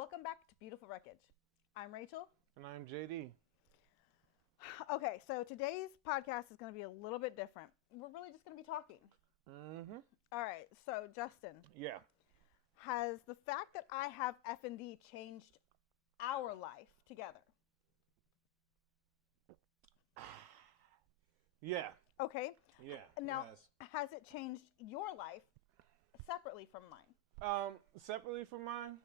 Welcome back to Beautiful Wreckage. I'm Rachel. And I'm JD. Okay, so today's podcast is going to be a little bit different. We're really just going to be talking. Mm-hmm. All right, so Justin. Yeah. Has the fact that I have FND changed our life together? Yeah. Okay. Yeah. Now, has it changed your life separately from mine? Separately from mine?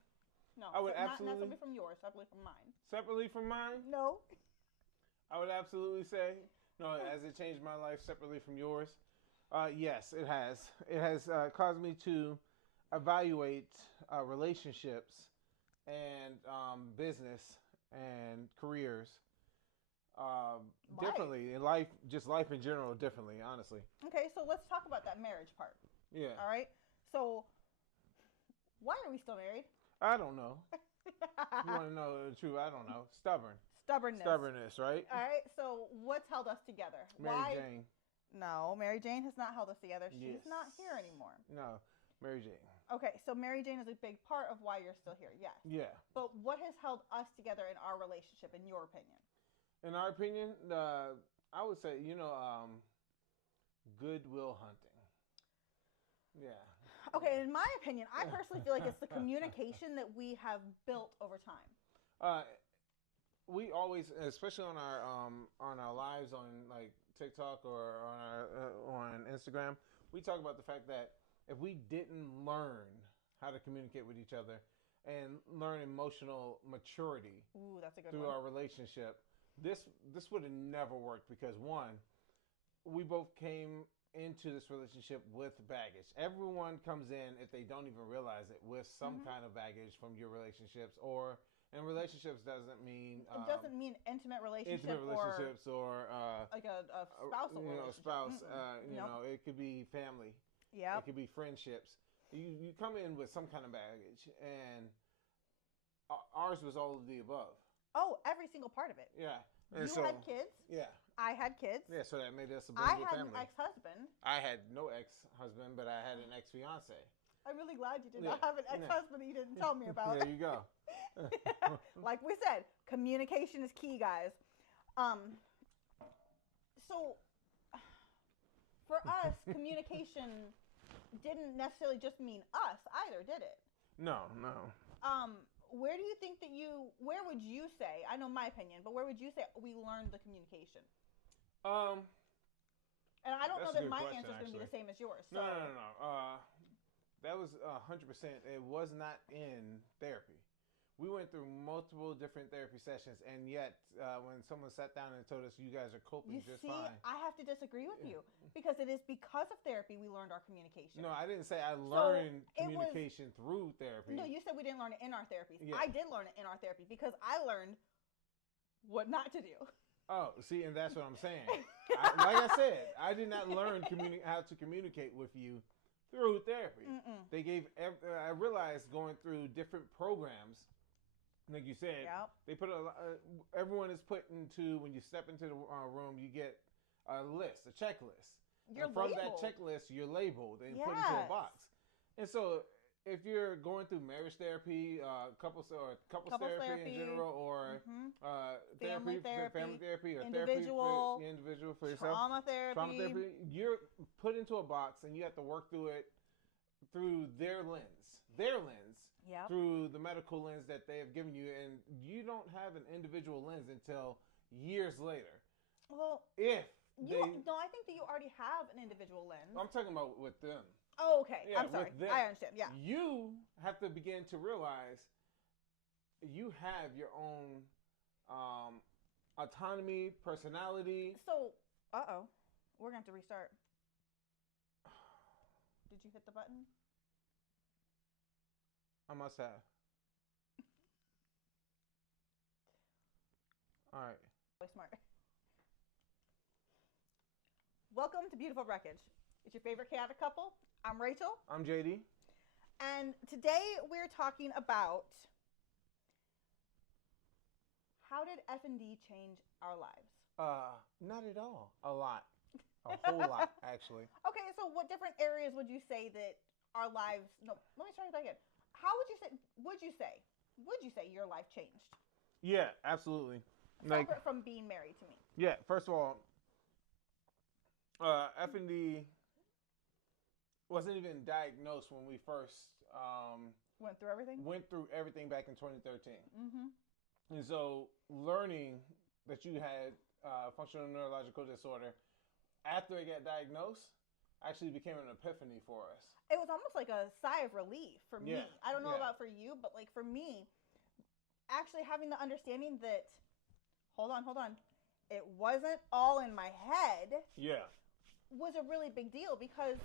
No, I would not absolutely. separately from yours, separately from mine. Separately from mine? No. I would absolutely say, no, has it changed my life separately from yours? Yes, it has. It has caused me to evaluate relationships and business and careers differently. In life, just life in general, differently, honestly. Okay, so let's talk about that marriage part. Yeah. All right. So, why are we still married? I don't know. You want to know the truth? I don't know. Stubbornness, right? All right. So, what's held us together? Mary Jane. No, Mary Jane has not held us together. She's Yes. not here anymore. No, Mary Jane. Okay, so Mary Jane is a big part of why you're still here. Yes. Yeah. But what has held us together in our relationship, in your opinion? In our opinion, I would say, goodwill hunting. Yeah. Okay, in my opinion, I personally feel like it's the communication that we have built over time. We always, especially on our lives on like TikTok or on Instagram, we talk about the fact that if we didn't learn how to communicate with each other and learn emotional maturity Ooh, that's a good through one. our relationship, this would have never worked because one, we both came into this relationship with baggage. Everyone comes in, if they don't even realize it, with some kind of baggage from your relationships, and relationships doesn't mean it doesn't mean intimate relationships or like a spousal relationship. Spouse. It could be family. Yeah. It could be friendships. You come in with some kind of baggage, and ours was all of the above. Oh, every single part of it. Yeah. And you had kids. Yeah. I had kids. Yeah, so that made us a blended family. I had an ex-husband. I had no ex-husband, but I had an ex-fiance. I'm really glad you did not have an ex-husband that you didn't tell me about. There you go. Like we said, communication is key, guys. So for us, communication didn't necessarily just mean us either, did it? No. Where do you think where would you say, I know my opinion, but where would you say we learned the communication? And I don't know that my answer is going to be the same as yours. So. No. That was 100%. It was not in therapy. We went through multiple different therapy sessions, and yet when someone sat down and told us you guys are coping just fine. I have to disagree with you because it is because of therapy we learned our communication. No, I didn't say I learned communication through therapy. No, you said we didn't learn it in our therapy. Yeah. I did learn it in our therapy because I learned what not to do. Oh, see, and that's what I'm saying. Like I said, I did not learn how to communicate with you through therapy. I realized going through different programs, like you said, they put everyone is put into, when you step into the room, you get a list, a checklist. You're from labeled. that checklist, you're labeled and put into a box. And so if you're going through marriage therapy, couples therapy in general, or family therapy, or individual for yourself, trauma therapy, you're put into a box and you have to work through it through their lens, through the medical lens that they have given you, and you don't have an individual lens until years later. Well, I think that you already have an individual lens. I'm talking about with them. Oh, okay. Yeah, I'm sorry. I understand. Yeah. You have to begin to realize you have your own autonomy, personality. So, we're going to have to restart. Did you hit the button? I must have. All right. Really smart. Welcome to Beautiful Wreckage. It's your favorite chaotic couple. I'm Rachel. I'm JD. And today we're talking about how did FND change our lives? Not at all. A lot. A whole lot, actually. Okay, so what different areas would you say that our lives... No, let me try that again. How would you say... would you say your life changed? Yeah, absolutely. Separate from being married to me. Yeah, first of all, FND wasn't even diagnosed when we first went through everything. Went through everything back in 2013. Mm-hmm. And so, learning that you had functional neurological disorder after it got diagnosed actually became an epiphany for us. It was almost like a sigh of relief for me. Yeah. I don't know about for you, but like for me, actually having the understanding that, hold on, it wasn't all in my head. Yeah. Was a really big deal because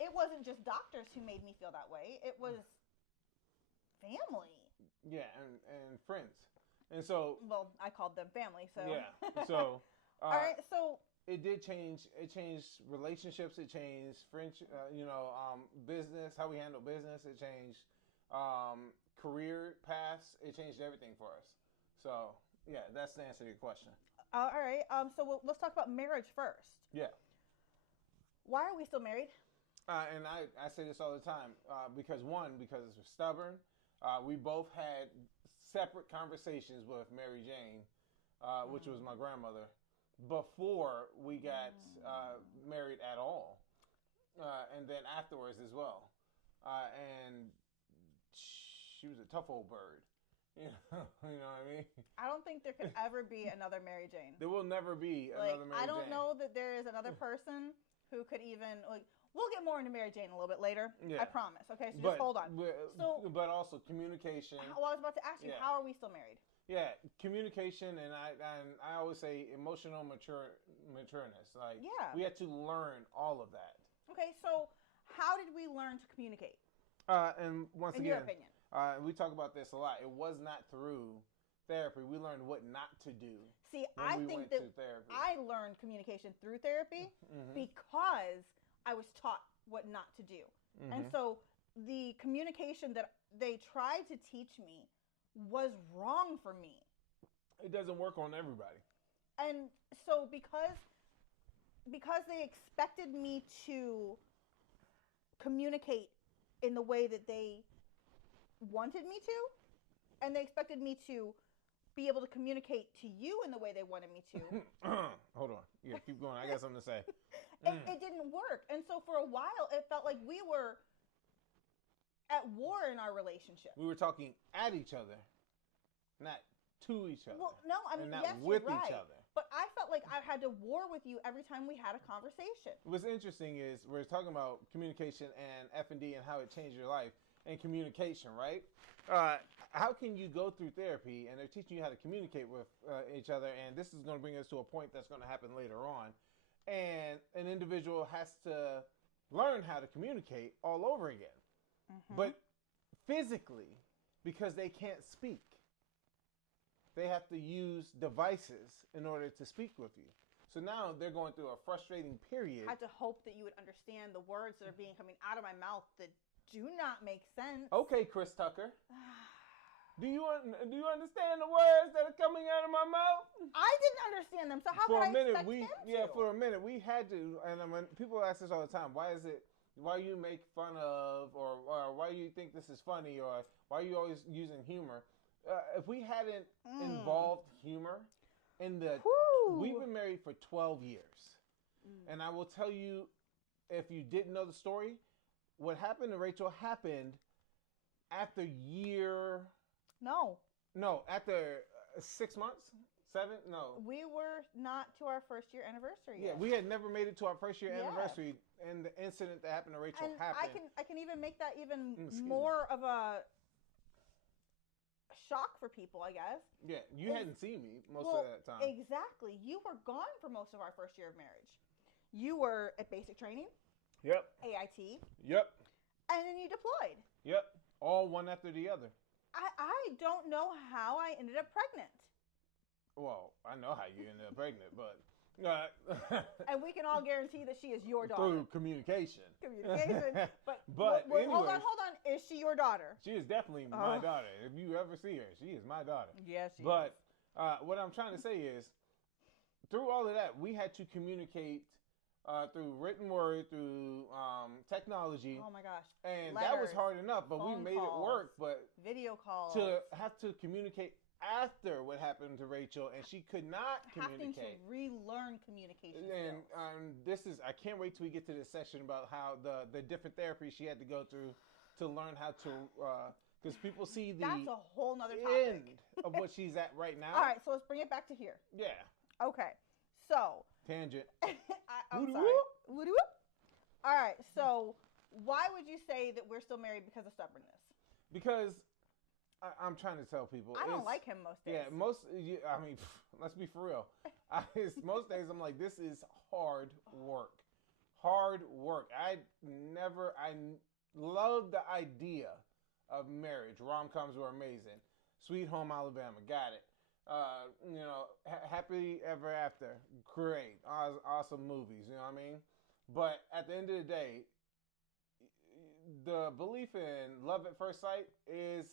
it wasn't just doctors who made me feel that way. It was family. Yeah, and friends. And so... Well, I called them family, so... Yeah, so... all right, so... It did change. It changed relationships. It changed friendship. Business, how we handle business. It changed career paths. It changed everything for us. So, yeah, that's the answer to your question. All right, so let's talk about marriage first. Yeah. Why are we still married? And I say this all the time because we're stubborn. We both had separate conversations with Mary Jane, which was my grandmother, before we got married at all, and then afterwards as well. And she was a tough old bird. You know what I mean? I don't think there could ever be another Mary Jane. There will never be another Mary Jane. I don't know that there is another person who could even, we'll get more into Mary Jane a little bit later. Yeah. I promise. Okay, so just hold on. But also communication. Well, I was about to ask you, how are we still married? Yeah, communication, and I always say emotional matureness. Like, we had to learn all of that. Okay, so how did we learn to communicate? And once in again, your opinion, we talk about this a lot. It was not through therapy. We learned what not to do. See, I think that I learned communication through therapy because I was taught what not to do. And so the communication that they tried to teach me was wrong for me. It doesn't work on everybody. And so because they expected me to communicate in the way that they wanted me to, and they expected me to be able to communicate to you in the way they wanted me to. Hold on. Yeah, keep going. I got something to say. It didn't work. And so for a while, it felt like we were at war in our relationship. We were talking at each other, not to each other. Well, no, I mean, not yes, with you're right. each other. But I felt like I had to war with you every time we had a conversation. What's interesting is we're talking about communication and FND and how it changed your life and communication, right? How can you go through therapy and they're teaching you how to communicate with each other, and this is going to bring us to a point that's going to happen later on, and an individual has to learn how to communicate all over again. But physically, because they can't speak, they have to use devices in order to speak with you. So now they're going through a frustrating period. I had to hope that you would understand the words that are being coming out of my mouth that do not make sense. Okay, Chris Tucker. Do you understand the words that are coming out of my mouth? I didn't understand them, so how could I expect him to? Yeah, for a minute we had to, and when people ask us all the time, why you make fun of, or why you think this is funny, or why are you always using humor? If we hadn't involved humor in we've been married for 12 years. And I will tell you, if you didn't know the story, what happened to Rachel happened after after 6 months? 7? No. We were not to our first year anniversary yet. Yeah, we had never made it to our first year anniversary, and the incident that happened to Rachel happened. I can even make that even more of a shock for people, I guess. Yeah, you hadn't seen me most of that time. Exactly. You were gone for most of our first year of marriage. You were at basic training. Yep. AIT. Yep. And then you deployed. Yep. All one after the other. I don't know how I ended up pregnant. Well, I know how you ended up pregnant, but... and we can all guarantee that she is your daughter. Through communication. But hold on. Is she your daughter? She is definitely my daughter. If you ever see her, she is my daughter. Yes, she is. But what I'm trying to say is, through all of that, we had to communicate through written word, through technology. Oh my gosh. And letters, that was hard enough, but we made it work. But video video calls. To have to communicate after what happened to Rachel, and she could not having communicate. to relearn communication And skills. I can't wait till we get to this session about how the different therapies she had to go through to learn how to, because people see the That's a whole nother end topic. of what she's at right now. All right, so let's bring it back to here. Yeah. Okay, so Tangent. I'm Woody sorry. whoop. Woody whoop. All right, so why would you say that we're still married because of stubbornness? Because I'm trying to tell people. I don't like him most days. Yeah, I mean, let's be for real. Most days I'm like, this is hard work. Hard work. I love the idea of marriage. Rom-coms were amazing. Sweet Home Alabama, got it. Happy Ever After, great. Awesome movies, you know what I mean? But at the end of the day, the belief in love at first sight is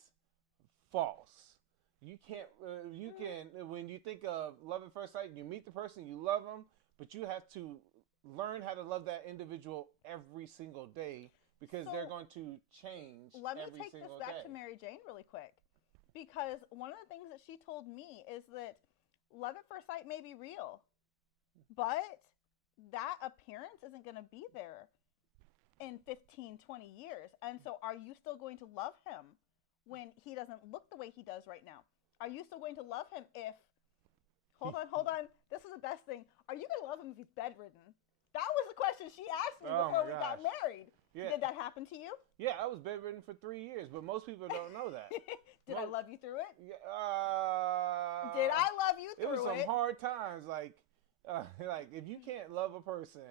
false. You can't, when you think of love at first sight, you meet the person, you love them, but you have to learn how to love that individual every single day because they're going to change every single day. Let me take this back to Mary Jane really quick, because one of the things that she told me is that love at first sight may be real, but that appearance isn't going to be there in 15, 20 years. And so are you still going to love him when he doesn't look the way he does right now? Are you still going to love him if, hold on, this is the best thing. Are you going to love him if he's bedridden? That was the question she asked me before we got married. Yeah. Did that happen to you? Yeah, I was bedridden for 3 years, but most people don't know that. Did I love you through it? Yeah, did I love you through it? It was some hard times, like if you can't love a person,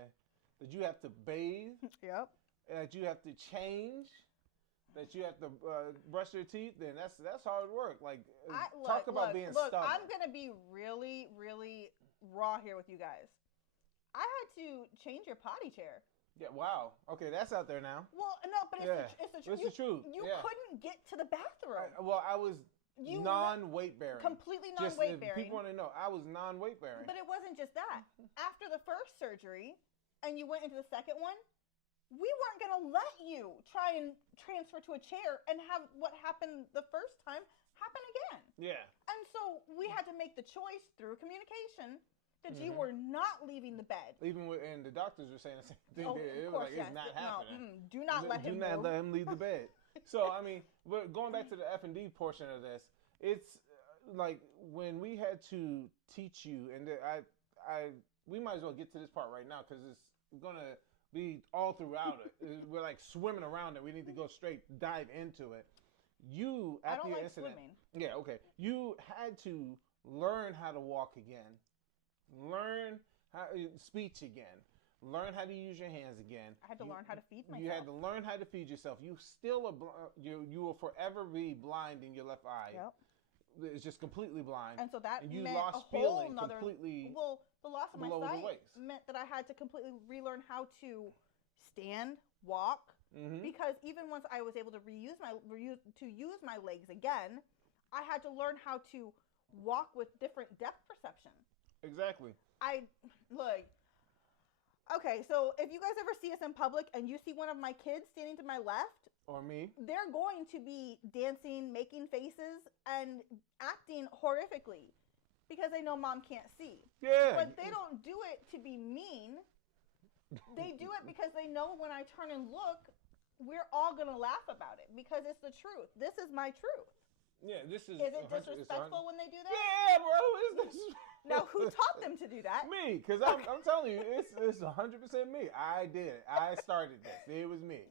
that you have to bathe, yep, that you have to change, that you have to brush your teeth, then that's hard work. Like, talk about being stubborn. I'm gonna be really, really raw here with you guys. I had to change your potty chair. Yeah, wow. Okay, that's out there now. Well, no, but it's the truth. It's the truth. You couldn't get to the bathroom. I was non-weight bearing. Completely non-weight bearing. People want to know, I was non-weight bearing. But it wasn't just that. After the first surgery, and you went into the second one, we weren't going to let you try and transfer to a chair and have what happened the first time happen again. Yeah. And so we had to make the choice through communication that you were not leaving the bed. And the doctors were saying the same thing. Oh, it was like, it's not happening. No, do not let him Do not let him leave the bed. So, I mean, but going back to the FND portion of this, it's like when we had to teach you, and we might as well get to this part right now because it's going to be all throughout it. We're like swimming around it. We need to go straight, dive into it. You, after your incident. Swimming. Yeah, okay. You had to learn how to walk again. Learn how speech again. Learn how to use your hands again. I had to learn how to feed myself. You had to learn how to feed yourself. You still you will forever be blind in your left eye. Yep. It's just completely blind. And so that you meant lost a whole nother completely. Well, the loss of my sight waist meant that I had to completely relearn how to stand, walk, because even once I was able to use my legs again, I had to learn how to walk with different depth perception. Exactly. Okay, so if you guys ever see us in public and you see one of my kids standing to my left, or me, they're going to be dancing, making faces, and acting horrifically because they know mom can't see. Yeah. But they don't do it to be mean. They do it because they know when I turn and look, we're all going to laugh about it because it's the truth. This is my truth. Yeah, this is. Is it disrespectful when they do that? Yeah, bro. It's disrespectful. Now, who taught them to do that? Me, because I'm telling you, it's 100% me. I did it. I started this. It was me.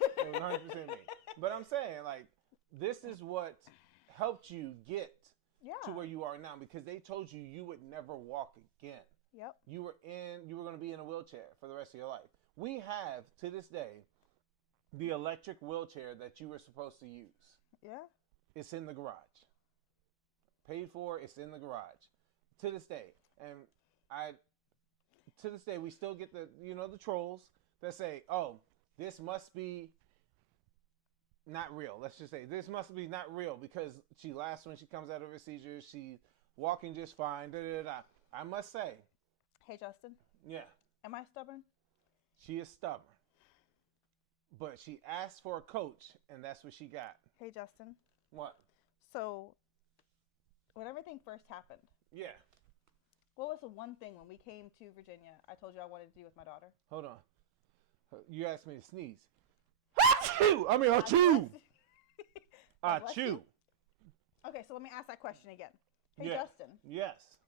It was 100% me. But I'm saying, like, this is what helped you get to where you are now because they told you you would never walk again. Yep. You were going to be in a wheelchair for the rest of your life. We have, to this day, the electric wheelchair that you were supposed to use. Yeah. It's in the garage. Paid for, it's in the garage. To this day. And to this day, we still get the trolls that say, oh, this must be not real. Let's just say, this must be not real because she laughs when she comes out of her seizures. She's walking just fine. Da, da, da, da. I must say. Hey, Justin. Yeah. Am I stubborn? She is stubborn. But she asked for a coach, and that's what she got. Hey, Justin. What? So, when everything first happened, Yeah. what was the one thing when we came to Virginia I told you I wanted to do with my daughter? Hold on. You asked me to sneeze. I mean, achoo! Achoo! Okay, so let me ask that question again. Hey, Yeah. Justin. Yes.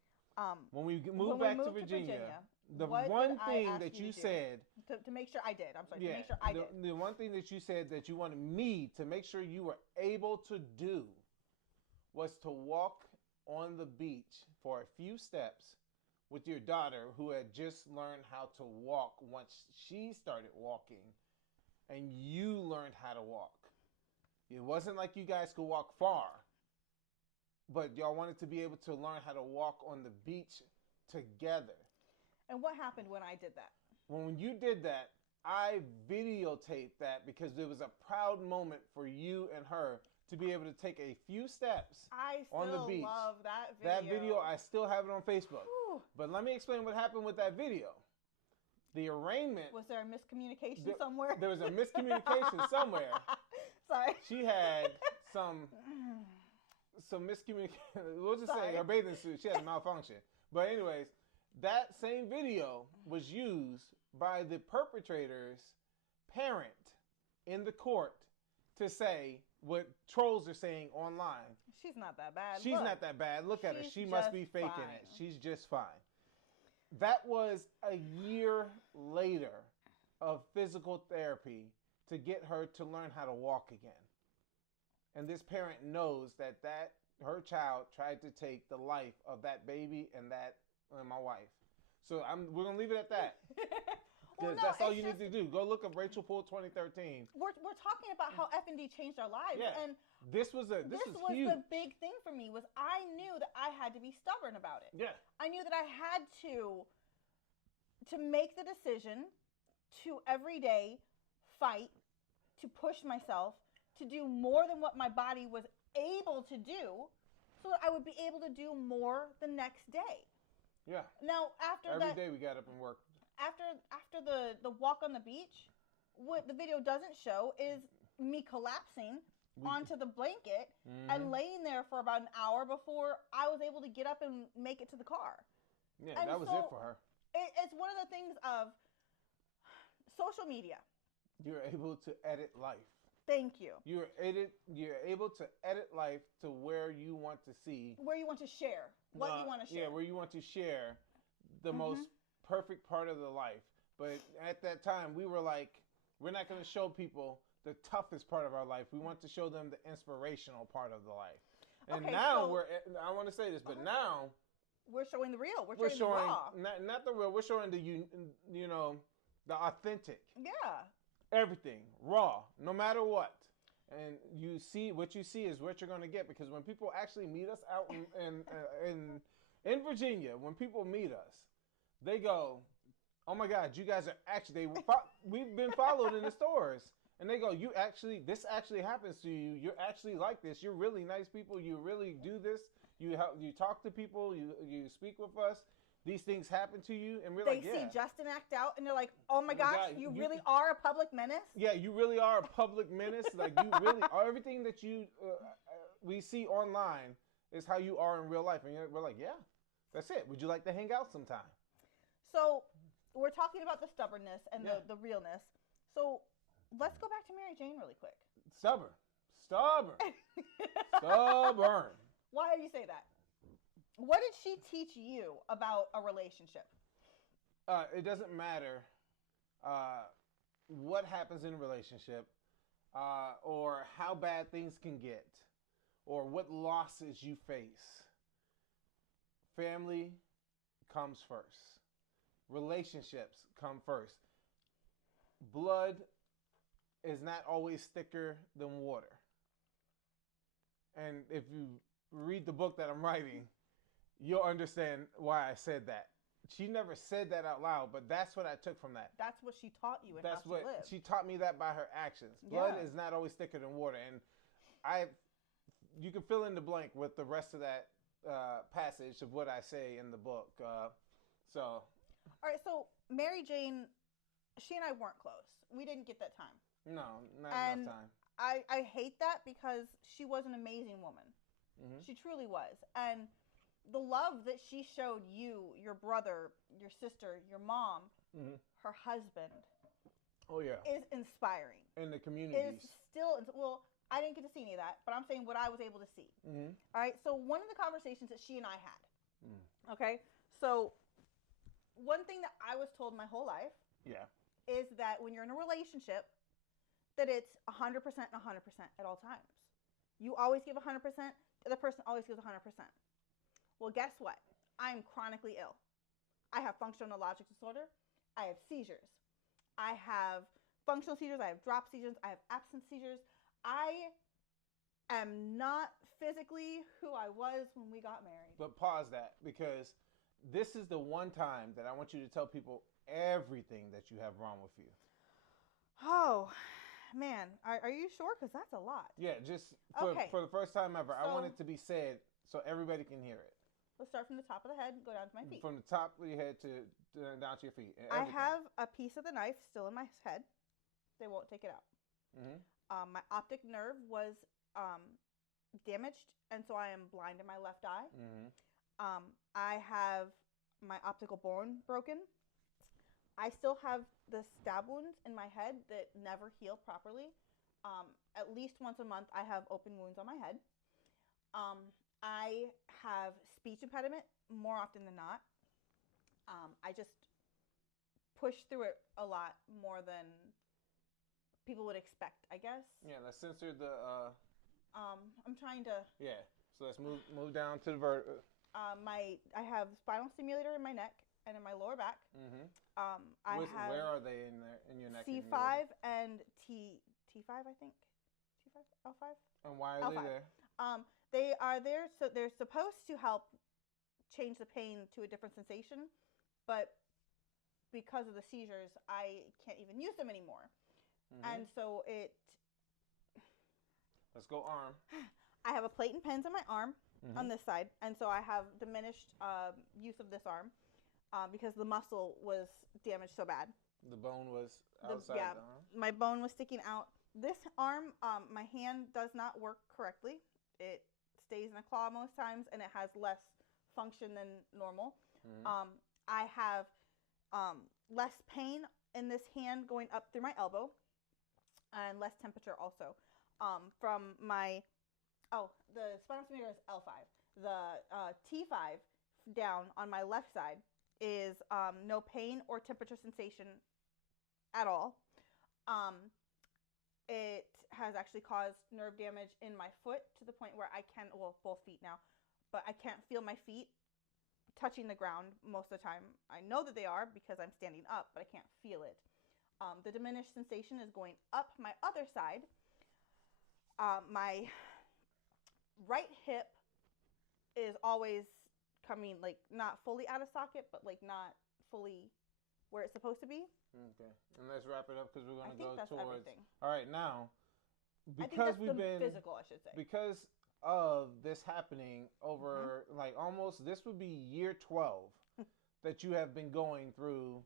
When we moved back to Virginia, the one thing that you said to make sure I did. I'm sorry. To make sure I did. The one thing that you said that you wanted me to make sure you were able to do was to walk on the beach for a few steps with your daughter who had just learned how to walk once she started walking, and you learned how to walk. It wasn't like you guys could walk far, but y'all wanted to be able to learn how to walk on the beach together. And what happened when I did that? When you did that, I videotaped that because it was a proud moment for you and her to be able to take a few steps on the beach. I still love that video. That video, I still have it on Facebook. Whew. But let me explain what happened with that video. The arraignment... Was there a miscommunication somewhere? There was a miscommunication somewhere. Sorry. She had some miscommunication. We'll just say her bathing suit. She had a malfunction. But anyways, that same video was used by the perpetrator's parent in the court to say what trolls are saying online. She's not that bad. She's not that bad. Look at her. She must be faking it. She's just fine. That was a year later of physical therapy to get her to learn how to walk again. And this parent knows that her child tried to take the life of that baby and my wife. So we're going to leave it at that. Because that's all you need to do. Go look up Rachel Poole 2013. We're talking about how FND changed our lives. Yeah. And this was huge. The big thing for me was I knew that I had to be stubborn about it. Yeah. I knew that I had to make the decision to every day fight, to push myself, to do more than what my body was able to do so that I would be able to do more the next day. Yeah. Now, every day we got up and worked. After the walk on the beach, what the video doesn't show is me collapsing onto the blanket and laying there for about an hour before I was able to get up and make it to the car. Yeah, and that was it for her. It's one of the things of social media. You're able to edit life. Thank you. You're able to edit life to where you want to see. Where you want to share. What you want to share. Yeah, where you want to share the most perfect part of the life. But at that time, we were like, we're not going to show people the toughest part of our life. We want to show them the inspirational part of the life. And now I want to say this, but now we're showing the real. We're showing the raw. Not the real. We're showing the authentic. Yeah. Everything raw, no matter what. And what you see is what you're going to get, because when people actually meet us out in Virginia, when people meet us, they go, "Oh my God, you guys are actually." We've been followed in the stores, and they go, this actually happens to you. You're actually like this. You're really nice people. You really do this. You talk to people. You speak with us. These things happen to you, and they see Justin act out, and they're like, "Oh my gosh, you really are a public menace." Yeah, you really are a public menace. Like, you really are. Everything that we see online is how you are in real life, and we're like, "Yeah, that's it. Would you like to hang out sometime?" So we're talking about the stubbornness and the realness. So let's go back to Mary Jane really quick. Stubborn. Why do you say that? What did she teach you about a relationship? It doesn't matter what happens in a relationship, or how bad things can get, or what losses you face. Family comes first. Relationships come first. Blood is not always thicker than water. And if you read the book that I'm writing, you'll understand why I said that. She never said that out loud, but that's what I took from that. That's what she taught you and how to live. She taught me that by her actions. Blood is not always thicker than water. And you can fill in the blank with the rest of that passage of what I say in the book. All right, so Mary Jane, she and I weren't close. We didn't get that time. No, not enough time. I hate that because she was an amazing woman. Mm-hmm. She truly was. And the love that she showed you, your brother, your sister, your mom, Mm-hmm. her husband, Oh yeah. is inspiring. In the Is communities. still, well, I didn't get to see any of that, but I'm saying what I was able to see. Mm-hmm. All right, so one of the conversations that she and I had, Mm. okay, so one thing that I was told my whole life Yeah. is that when you're in a relationship, that it's 100% and 100% at all times. You always give 100%, the other person always gives 100%. Well, guess what? I'm chronically ill. I have functional neurological disorder. I have seizures. I have functional seizures. I have drop seizures. I have absence seizures. I am not physically who I was when we got married. But pause that, because this is the one time that I want you to tell people everything that you have wrong with you. Oh, man. Are you sure? Because that's a lot. Yeah, just for the first time ever, I want it to be said so everybody can hear it. Let's start from the top of the head and go down to my feet. From the top of your head to down to your feet. I have a piece of the knife still in my head. They won't take it out. Mm-hmm. My optic nerve was damaged, and so I am blind in my left eye. Mm-hmm. I have my optical bone broken. I still have the stab wounds in my head that never heal properly. At least once a month, I have open wounds on my head. I have speech impediment more often than not. I just push through it a lot more than people would expect, I guess. Yeah, let's censor the. I'm trying to. Yeah, so let's move down to the I have spinal stimulator in my neck and in my lower back. Mm-hmm. Where are they in there in your neck? C5 and T5, I think. T5, L5. And why are L5. they there? They are there, so they're supposed to help change the pain to a different sensation, but because of the seizures, I can't even use them anymore. Mm-hmm. And so Let's go arm. I have a plate and pins on my arm on this side, and so I have diminished use of this arm because the muscle was damaged so bad. The bone was outside the arm? My bone was sticking out. This arm, my hand does not work correctly. It stays in a claw most times, and it has less function than normal. Mm-hmm. I have less pain in this hand going up through my elbow, and less temperature also. From my, the spinal stimulator is L5. The T5 down on my left side is no pain or temperature sensation at all. It has actually caused nerve damage in my foot to the point where I can, both feet now, but I can't feel my feet touching the ground most of the time. I know that they are because I'm standing up, but I can't feel it. The diminished sensation is going up my other side. My right hip is always coming, like, not fully out of socket, but like not fully where it's supposed to be. Okay, and let's wrap it up because we're going to go that's towards everything. All right, now because we've been physical, I should say, because of this happening over like almost, this would be year 12 that you have been going through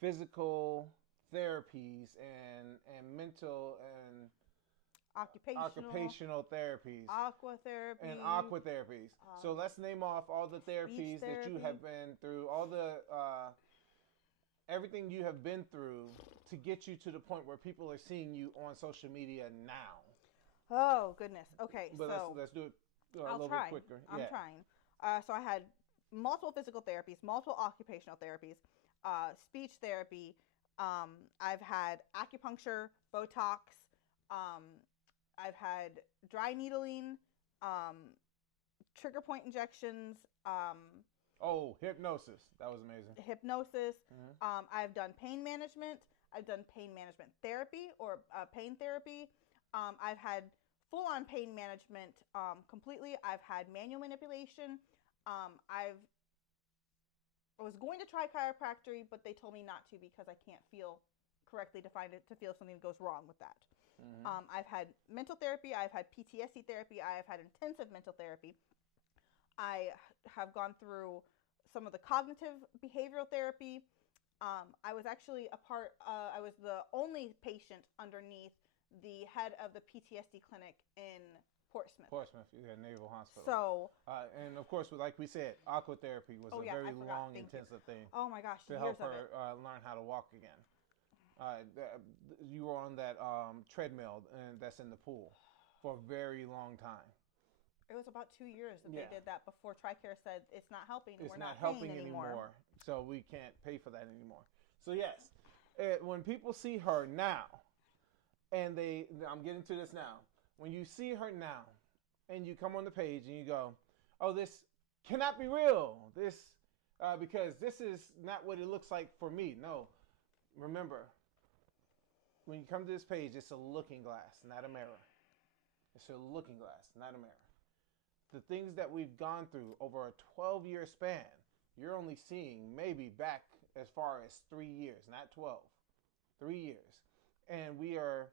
physical therapies and mental and occupational therapies, aqua therapies. So let's name off all the therapies that you have been through, all the everything you have been through to get you to the point where people are seeing you on social media now. Oh goodness. Okay, but so let's do it a little bit quicker. I'm trying. So I had multiple physical therapies, multiple occupational therapies, speech therapy. I've had acupuncture, Botox. I've had dry needling, trigger point injections. Hypnosis. That was amazing. Hypnosis. Mm-hmm. I've done pain management. I've done pain management therapy or pain therapy. I've had full-on pain management completely. I've had manual manipulation. I was going to try chiropractic, but they told me not to because I can't feel correctly to feel if something goes wrong with that. Mm-hmm. I've had mental therapy. I've had PTSD therapy. I have had intensive mental therapy. I have gone through some of the cognitive behavioral therapy. I was actually I was the only patient underneath the head of the PTSD clinic in Portsmouth. Portsmouth, yeah, Naval Hospital. So, and of course, like we said, aquatherapy was a very long, intensive thing. Oh my gosh, to help her learn how to walk again. You were on that treadmill, and that's in the pool for a very long time. It was about 2 years that they did that before TRICARE said it's not helping. It's we're not not helping paying anymore. So we can't pay for that anymore. So yes, when people see her now, and I'm getting to this now. When you see her now, and you come on the page and you go, "Oh, this cannot be real. This because this is not what it looks like for me." No, remember, when you come to this page, it's a looking glass, not a mirror. It's a looking glass, not a mirror. The things that we've gone through over a 12-year span, you're only seeing maybe back as far as 3 years, not 12. 3 years. And we are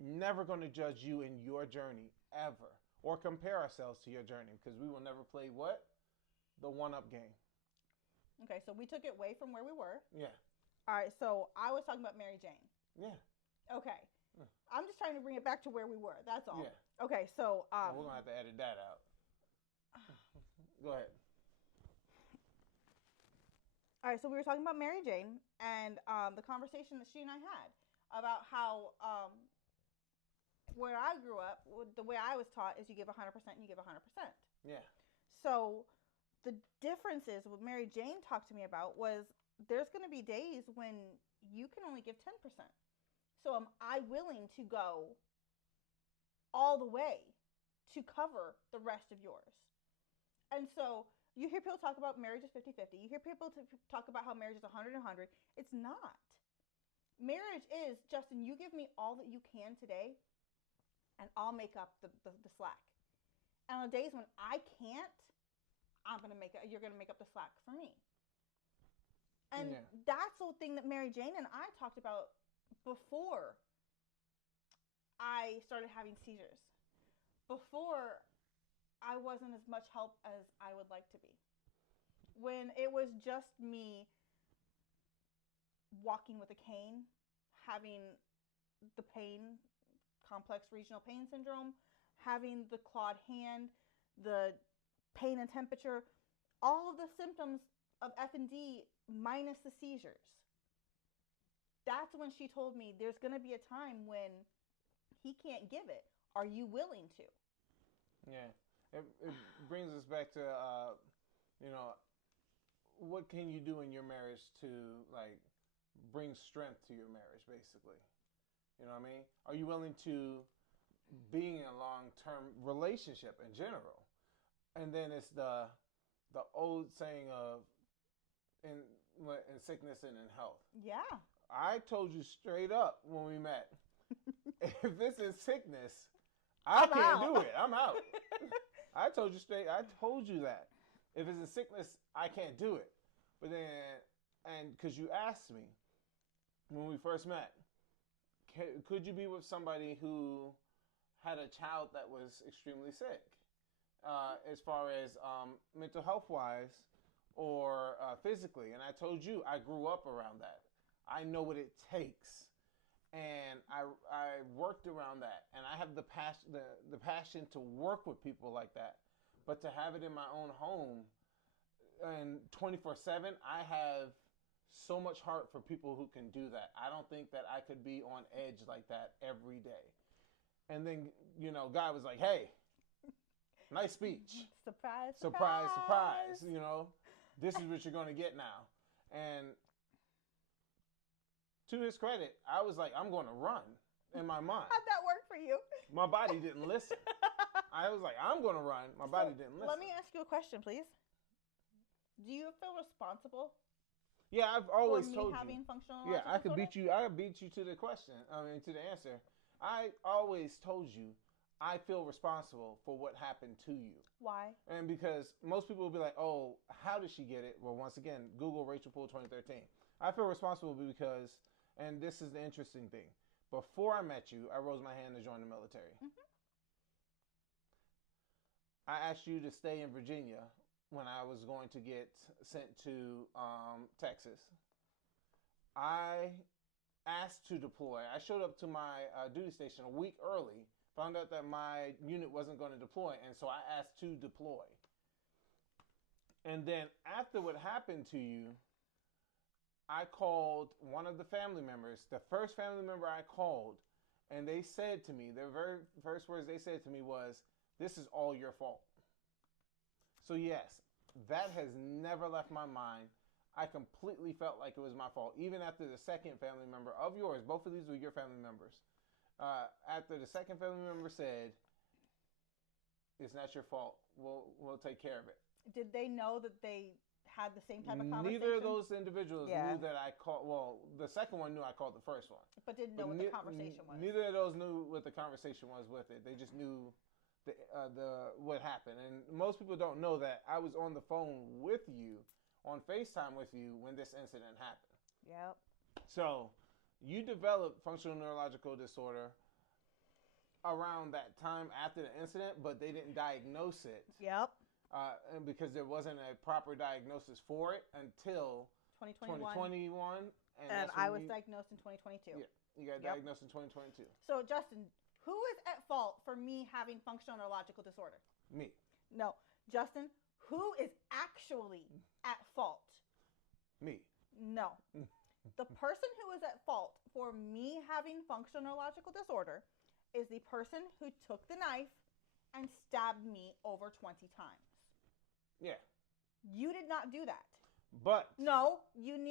never going to judge you in your journey ever or compare ourselves to your journey because we will never play what? The one-up game. Okay, so we took it way from where we were. Yeah. All right, so I was talking about Mary Jane. Yeah. Okay. I'm just trying to bring it back to where we were. That's all. Yeah. Okay, so we're going to have to edit that out. Go ahead. All right, so we were talking about Mary Jane and the conversation that she and I had about how where I grew up, the way I was taught is you give 100% and you give 100%. Yeah. So the difference is what Mary Jane talked to me about was there's going to be days when you can only give 10%. So am I willing to go all the way to cover the rest of yours? And so you hear people talk about marriage is 50-50. You hear people talk about how marriage is 100-100. It's not. Marriage is, Justin, you give me all that you can today, and I'll make up the slack. And on the days when I can't, you're going to make up the slack for me. And that's the thing that Mary Jane and I talked about before I started having seizures. Before I wasn't as much help as I would like to be. When it was just me walking with a cane, having the pain, complex regional pain syndrome, having the clawed hand, the pain and temperature, all of the symptoms of FND minus the seizures. That's when she told me there's going to be a time when he can't give it. Are you willing to? Yeah. It brings us back to, what can you do in your marriage to, like, bring strength to your marriage, basically? You know what I mean? Are you willing to be in a long-term relationship in general? And then it's the old saying of in sickness and in health. Yeah. I told you straight up when we met, if it's in sickness, I can't do it. I'm out. I told you straight. I told you that. If it's in sickness, I can't do it. But then, because you asked me when we first met, could you be with somebody who had a child that was extremely sick, as far as mental health-wise or physically? And I told you I grew up around that. I know what it takes, and I worked around that, and I have the passion to work with people like that. But to have it in my own home and 24/7, I have so much heart for people who can do that. I don't think that I could be on edge like that every day. And then, God was like, "Hey, nice speech. Surprise, surprise, surprise. This is what you're going to get now." And to his credit, I was like, I'm going to run in my mind. How'd that work for you? My body didn't listen. I was like, I'm going to run. My body didn't listen. Let me ask you a question, please. Do you feel responsible? Yeah, I've always told you. Having functional Yeah, I could disorder? beat you. I could beat you to the question. To the answer. I always told you I feel responsible for what happened to you. Why? And because most people will be like, "Oh, how did she get it?" Well, once again, Google Rachel Poole 2013. I feel responsible because, and this is the interesting thing. Before I met you, I rose my hand to join the military. Mm-hmm. I asked you to stay in Virginia when I was going to get sent to Texas. I asked to deploy. I showed up to my duty station a week early, found out that my unit wasn't going to deploy, and so I asked to deploy. And then after what happened to you, I called one of the family members, the first family member I called, and they said to me, their very first words they said to me was, "This is all your fault." So yes, that has never left my mind. I completely felt like it was my fault. Even after the second family member of yours, both of these were your family members. After the second family member said, "It's not your fault. We'll take care of it." Did they know that they had the same type of conversation? Neither of those individuals knew that I called. Well, the second one knew I called the first one, but didn't know what the conversation was. Neither of those knew what the conversation was with it. They just knew the what happened. And most people don't know that I was on the phone with you, on FaceTime with you when this incident happened. Yep. So you developed functional neurological disorder around that time after the incident, but they didn't diagnose it. Yep. And because there wasn't a proper diagnosis for it until 2021. And I was diagnosed in 2022. Yeah, you got diagnosed in 2022. So, Justin, who is at fault for me having functional neurological disorder? Me. No. Justin, who is actually at fault? Me. No. The person who is at fault for me having functional neurological disorder is the person who took the knife and stabbed me over 20 times. Yeah. You did not do that. But no,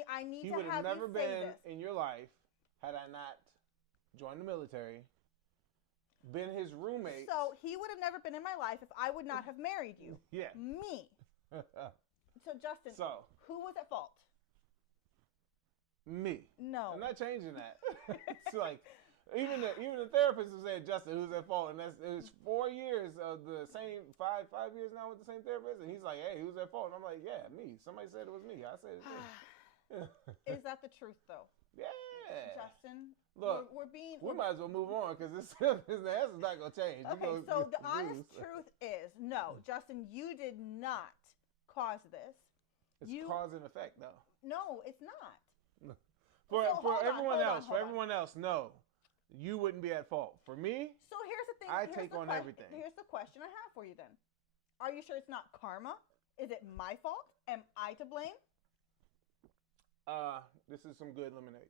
I need to have you say this. He would have never been in your life had I not joined the military, been his roommate. So he would have never been in my life if I would not have married you. Yeah. Me. So Justin, who was at fault? Me. No. I'm not changing that. It's like even the therapist was saying, "Justin, who's at fault?" And it was 4 years of the same 5 years now with the same therapist, and he's like, "Hey, who's at fault?" And I'm like, "Yeah, me. Somebody said it was me. I said it too." Is that the truth, though? Yeah. Justin, look, we might as well move on because this answer's not gonna change. Okay, so the honest truth is, no, Justin, you did not cause this. It's cause and effect, though. No, it's not. For everyone else, no. You wouldn't be at fault. For me, so here's the thing. I take on everything. Here's the question I have for you then. Are you sure it's not karma? Is it my fault? Am I to blame? This is some good lemonade.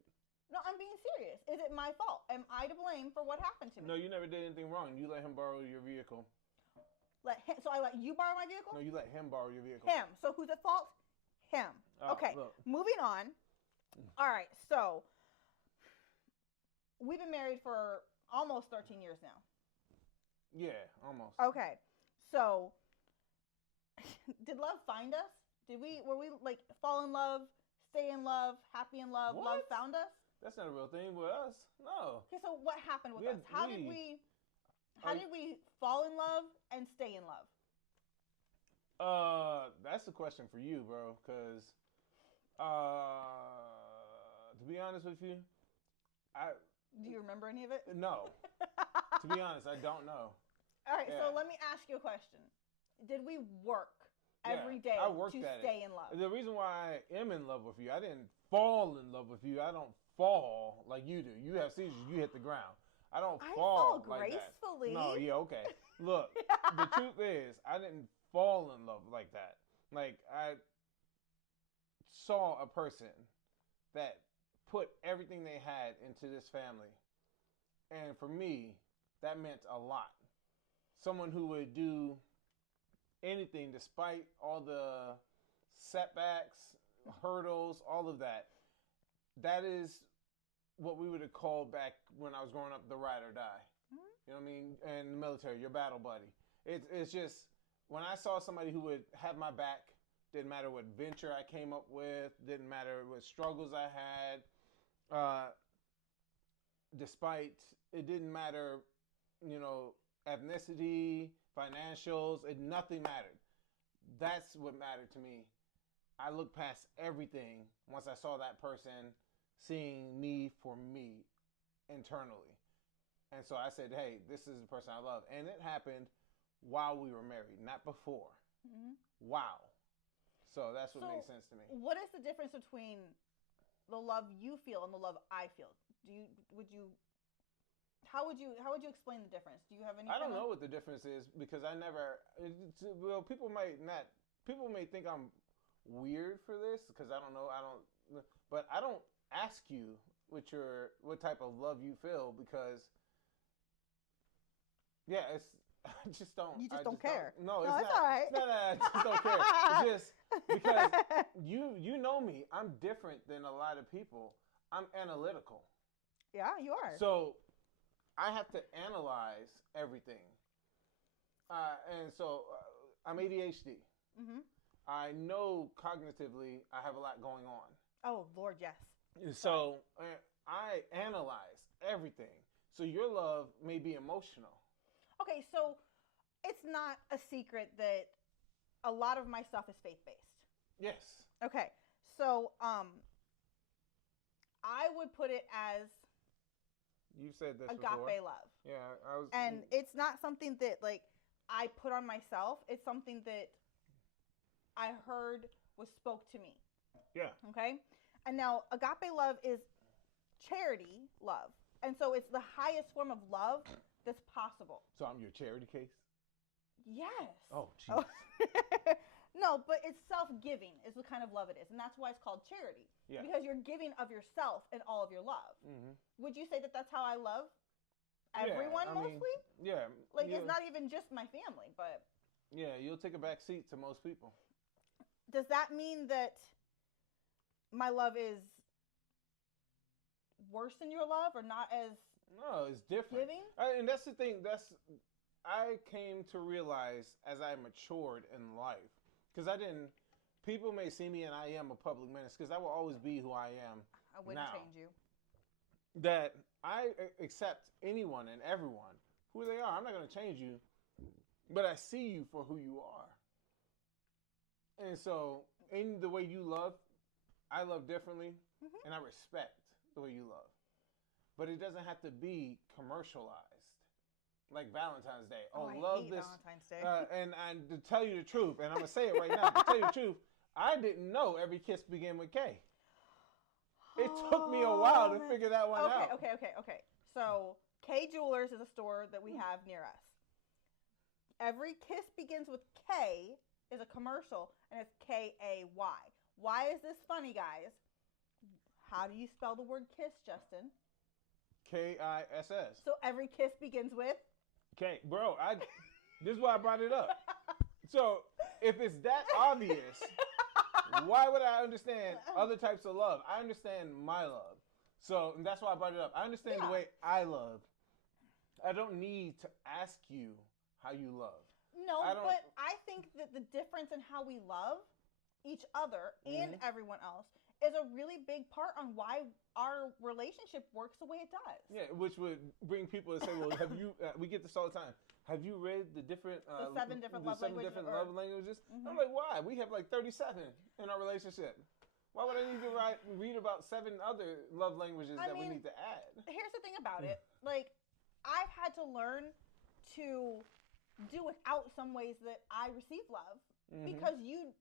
No, I'm being serious. Is it my fault? Am I to blame for what happened to me? No, you never did anything wrong. You let him borrow your vehicle. So I let you borrow my vehicle? No, you let him borrow your vehicle. Him. So who's at fault? Him. Okay, look. Moving on. All right, so we've been married for almost 13 years now. Yeah, almost. Okay, so did love find us? Were we like fall in love, stay in love, happy in love? What? Love found us? That's not a real thing with us. No. Okay, so what happened with us? How did we fall in love and stay in love? That's a question for you, bro, because to be honest with you, do you remember any of it? No. To be honest, I don't know. All right, so let me ask you a question. Did we work every day to stay in love? The reason why I am in love with you, I didn't fall in love with you. I don't fall like you do. You have seizures, you hit the ground. I fall like gracefully. That. No, yeah, okay. Look, the truth is, I didn't fall in love like that. Like, I saw a person that put everything they had into this family. And for me, that meant a lot. Someone who would do anything despite all the setbacks, hurdles, all of that. That is what we would have called back when I was growing up the ride or die. Mm-hmm. You know what I mean? And the military, your battle buddy. It's just, when I saw somebody who would have my back, didn't matter what venture I came up with, didn't matter what struggles I had, despite, it didn't matter, ethnicity, financials, nothing mattered. That's what mattered to me. I looked past everything once I saw that person seeing me for me internally. And so I said, hey, this is the person I love. And it happened while we were married, not before. Mm-hmm. Wow. So that's what makes sense to me. What is the difference between the love you feel and the love I feel? How would you explain the difference? Do you have any? I don't know what the difference is because I never. Well, people may think I'm weird for this because I don't know. But I don't ask you what type of love you feel because. Yeah, it's. I just don't. You just don't care. No, it's that's not. all right. It's not that I just don't care. It's just because you know me. I'm different than a lot of people. I'm analytical. Yeah, you are. So I have to analyze everything. And so I'm ADHD. Mm-hmm. I know cognitively I have a lot going on. Oh, Lord, yes. So I analyze everything. So your love may be emotional. Okay, so it's not a secret that a lot of my stuff is faith-based. Yes. Okay, so I would put it as You said this agape before. love. Yeah, I was. And it's not something that like I put on myself. It's something that I heard was spoke to me. Yeah. Okay? And now agape love is charity love. And so it's the highest form of love that's possible. So I'm your charity case? Yes. Oh, jeez. No, but it's self-giving is the kind of love it is. And that's why it's called charity. Yeah. Because you're giving of yourself and all of your love. Mm-hmm. Would you say that that's how I love everyone mostly? Yeah. Like, it's not even just my family, but... Yeah, you'll take a back seat to most people. Does that mean that my love is worse than your love or not as... No, it's different. Giving? And that's the thing. I came to realize as I matured in life. Because people may see me and I am a public menace because I will always be who I am. I wouldn't now. change you. That I accept anyone and everyone, who they are. I'm not going to change you, but I see you for who you are. And so, in the way you love, I love differently, and I respect the way you love. But it doesn't have to be commercialized. Like Valentine's Day. I love hate this. Valentine's Day. And to tell you the truth, and I'm going to say it right now, to tell you the truth, I didn't know every kiss began with K. It took me a while to figure that one out. Okay. So, K Jewelers is a store that we have near us. Every kiss begins with K is a commercial, and it's K-A-Y. Why is this funny, guys? How do you spell the word kiss, Justin? K-I-S-S. So every kiss begins with? K. Bro, this is why I brought it up. So, if it's that obvious, why would I understand other types of love? I understand my love. So, and that's why I brought it up. I understand the way I love. I don't need to ask you how you love. No, but I think that the difference in how we love each other and everyone else is a really big part on why our relationship works the way it does. Yeah, which would bring people to say, well, have you, we get this all the time. Have you read the different... the seven different love languages? Love languages? I'm like, why? We have like 37 in our relationship. Why would I need to read about 7 other love languages we need to add? Here's the thing about it. Like, I've had to learn to do without some ways that I receive love because you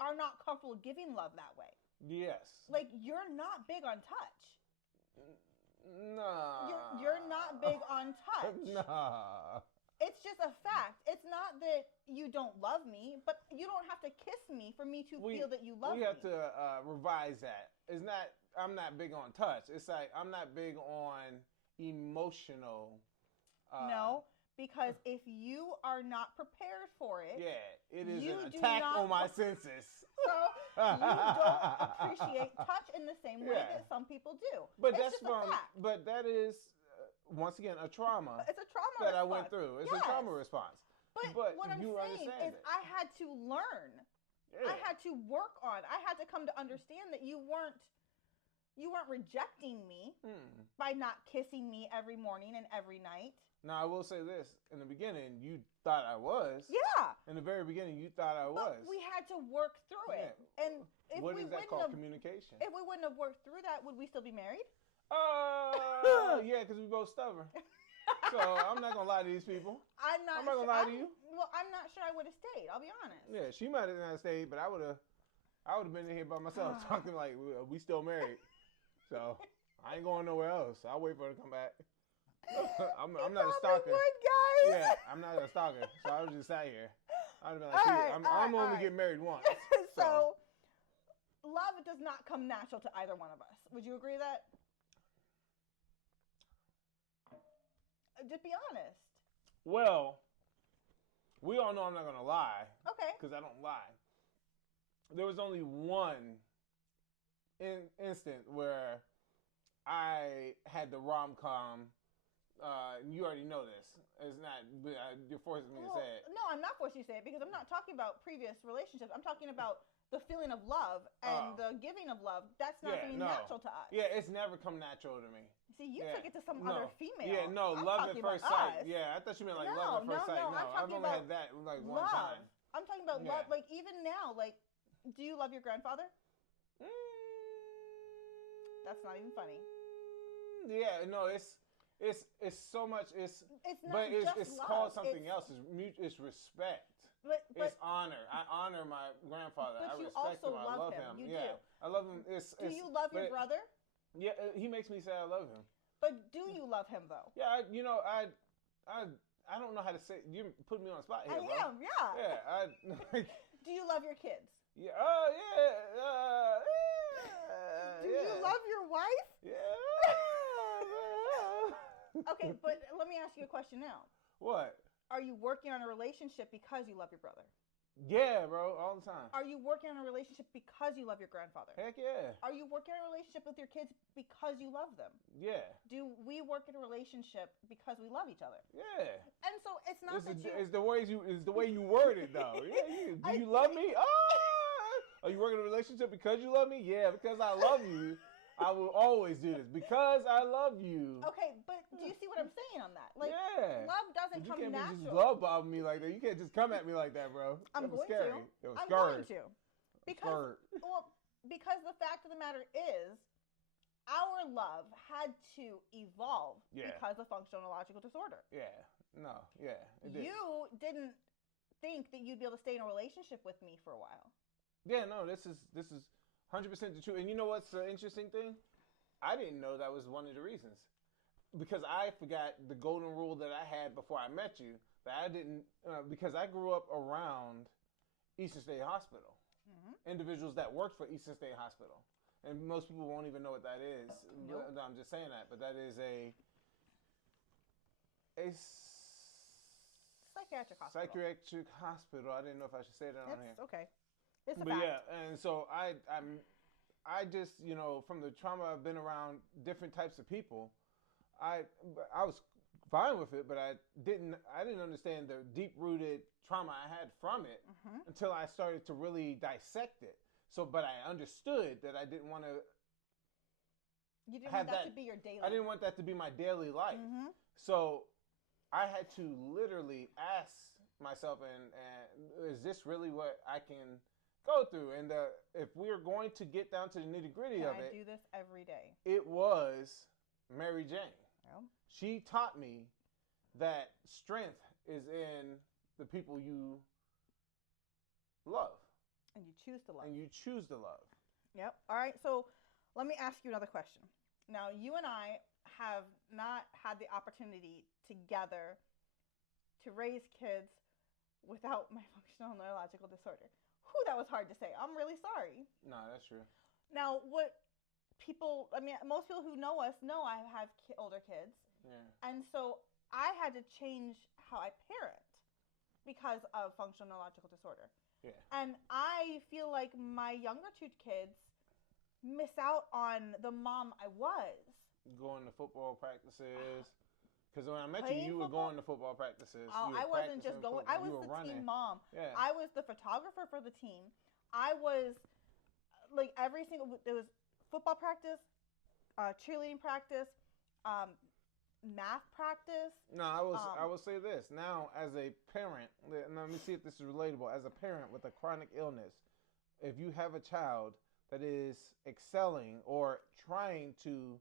are not comfortable giving love that way. Yes. Like, you're not big on touch. Nah. You're not big on touch. Nah. It's just a fact. It's not that you don't love me, but you don't have to kiss me for me to feel that you love me. We have to revise that. It's not, I'm not big on touch. It's like, I'm not big on emotional. No, because if you are not prepared for it. Yeah, it is an attack on my senses. So you don't appreciate touch in the same way that some people do. But it's just a fact. But that is once again a trauma. It's a trauma that response. I went through. It's a trauma response. But what I'm saying is, I had to learn. Yeah. I had to work on. I had to come to understand that you weren't rejecting me by not kissing me every morning and every night. Now, I will say this. In the beginning, you thought I was. Yeah. In the very beginning, you thought I was. But we had to work through it. And if what is that called? Communication. If we wouldn't have worked through that, would we still be married? Yeah, because we both stubborn. So, I'm not going to lie to these people. I'm not going to lie to you. Well, I'm not sure I would have stayed. I'll be honest. Yeah, she might have not stayed, but I would have been in here by myself talking like, we still married. So... I ain't going nowhere else. I'll wait for her to come back. I'm You not a probably stalker. would, guys. Yeah, I'm not a stalker. So I was just sat here. I'd be like, All see, right, I'm all only right. getting married once. So, love does not come natural to either one of us. Would you agree with that? Just be honest. Well, we all know I'm not going to lie. Okay. Because I don't lie. There was only one instant where I had the rom-com. You already know this. It's not, you're forcing me to say it. No, I'm not forcing you to say it because I'm not talking about previous relationships. I'm talking about the feeling of love and the giving of love. That's not something natural to us. Yeah, it's never come natural to me. See, you took it to some other female. Yeah, no, I'm love at first sight. Us. Yeah, I thought you meant like love at first sight. No, I've only had that like one time. I'm talking about love, like even now. Like, do you love your grandfather? That's not even funny. Yeah, no, it's so much. It's not it's called something else. It's respect. It's honor. I honor my grandfather. But I you respect also him. I love him. You do. I love him. Do you love your brother? Yeah, he makes me say I love him. But do you love him though? Yeah, I don't know how to say. You put me on the spot here, bro. I am. Yeah. Yeah. Do you love your kids? Yeah. Oh yeah. Do you love your wife? Yeah. Okay, but let me ask you a question now. What? Are you working on a relationship because you love your brother? Yeah, bro, all the time. Are you working on a relationship because you love your grandfather? Heck yeah. Are you working on a relationship with your kids because you love them? Yeah. Do we work in a relationship because we love each other? Yeah. And so it's not it's the way you word it though. Yeah, do you love me? Oh, are you working in a relationship because you love me? Yeah, because I love you. I will always do this because I love you. Okay, but do you see what I'm saying on that? Like, yeah. love doesn't come natural. You can't just love bomb me like that. You can't just come at me like that, bro. I'm going to. Because the fact of the matter is, our love had to evolve because of functional neurological disorder. Yeah. No. Yeah. It did. You didn't think that you'd be able to stay in a relationship with me for a while. Yeah. No. This is 100% the truth. And you know what's the interesting thing? I didn't know that was one of the reasons. Because I forgot the golden rule that I had before I met you. That I didn't, because I grew up around Eastern State Hospital. Mm-hmm. Individuals that worked for Eastern State Hospital. And most people won't even know what that is. Nope. No, I'm just saying that. But that is a psychiatric hospital. Psychiatric hospital. I didn't know if I should say that on here. Okay. It's a fact. Yeah, and so I just, from the trauma I've been around different types of people, I was fine with it, but I didn't understand the deep-rooted trauma I had from it until I started to really dissect it. So, but I understood that I didn't want to. You didn't want that to be your daily. I didn't want that to be my daily life. Mm-hmm. So, I had to literally ask myself, and is this really what I can go through? And if we're going to get down to the nitty-gritty of it, I do this every day. It was Mary Jane. Yeah. She taught me that strength is in the people you love. And you choose to love. Yep. All right. So let me ask you another question. Now, you and I have not had the opportunity together to raise kids without my functional neurological disorder. Whew, that was hard to say. I'm really sorry. No, that's true. Now, most people who know us know I have older kids. Yeah. And so I had to change how I parent because of functional neurological disorder. Yeah. And I feel like my younger two kids miss out on the mom I was. Going to football practices. Because when I met you, you were going to football practices. I wasn't just going. I was the team mom. Yeah. I was the photographer for the team. I was like there was football practice, cheerleading practice, math practice. No, I will say this. Now, as a parent, let me see if this is relatable. As a parent with a chronic illness, if you have a child that is excelling or trying to,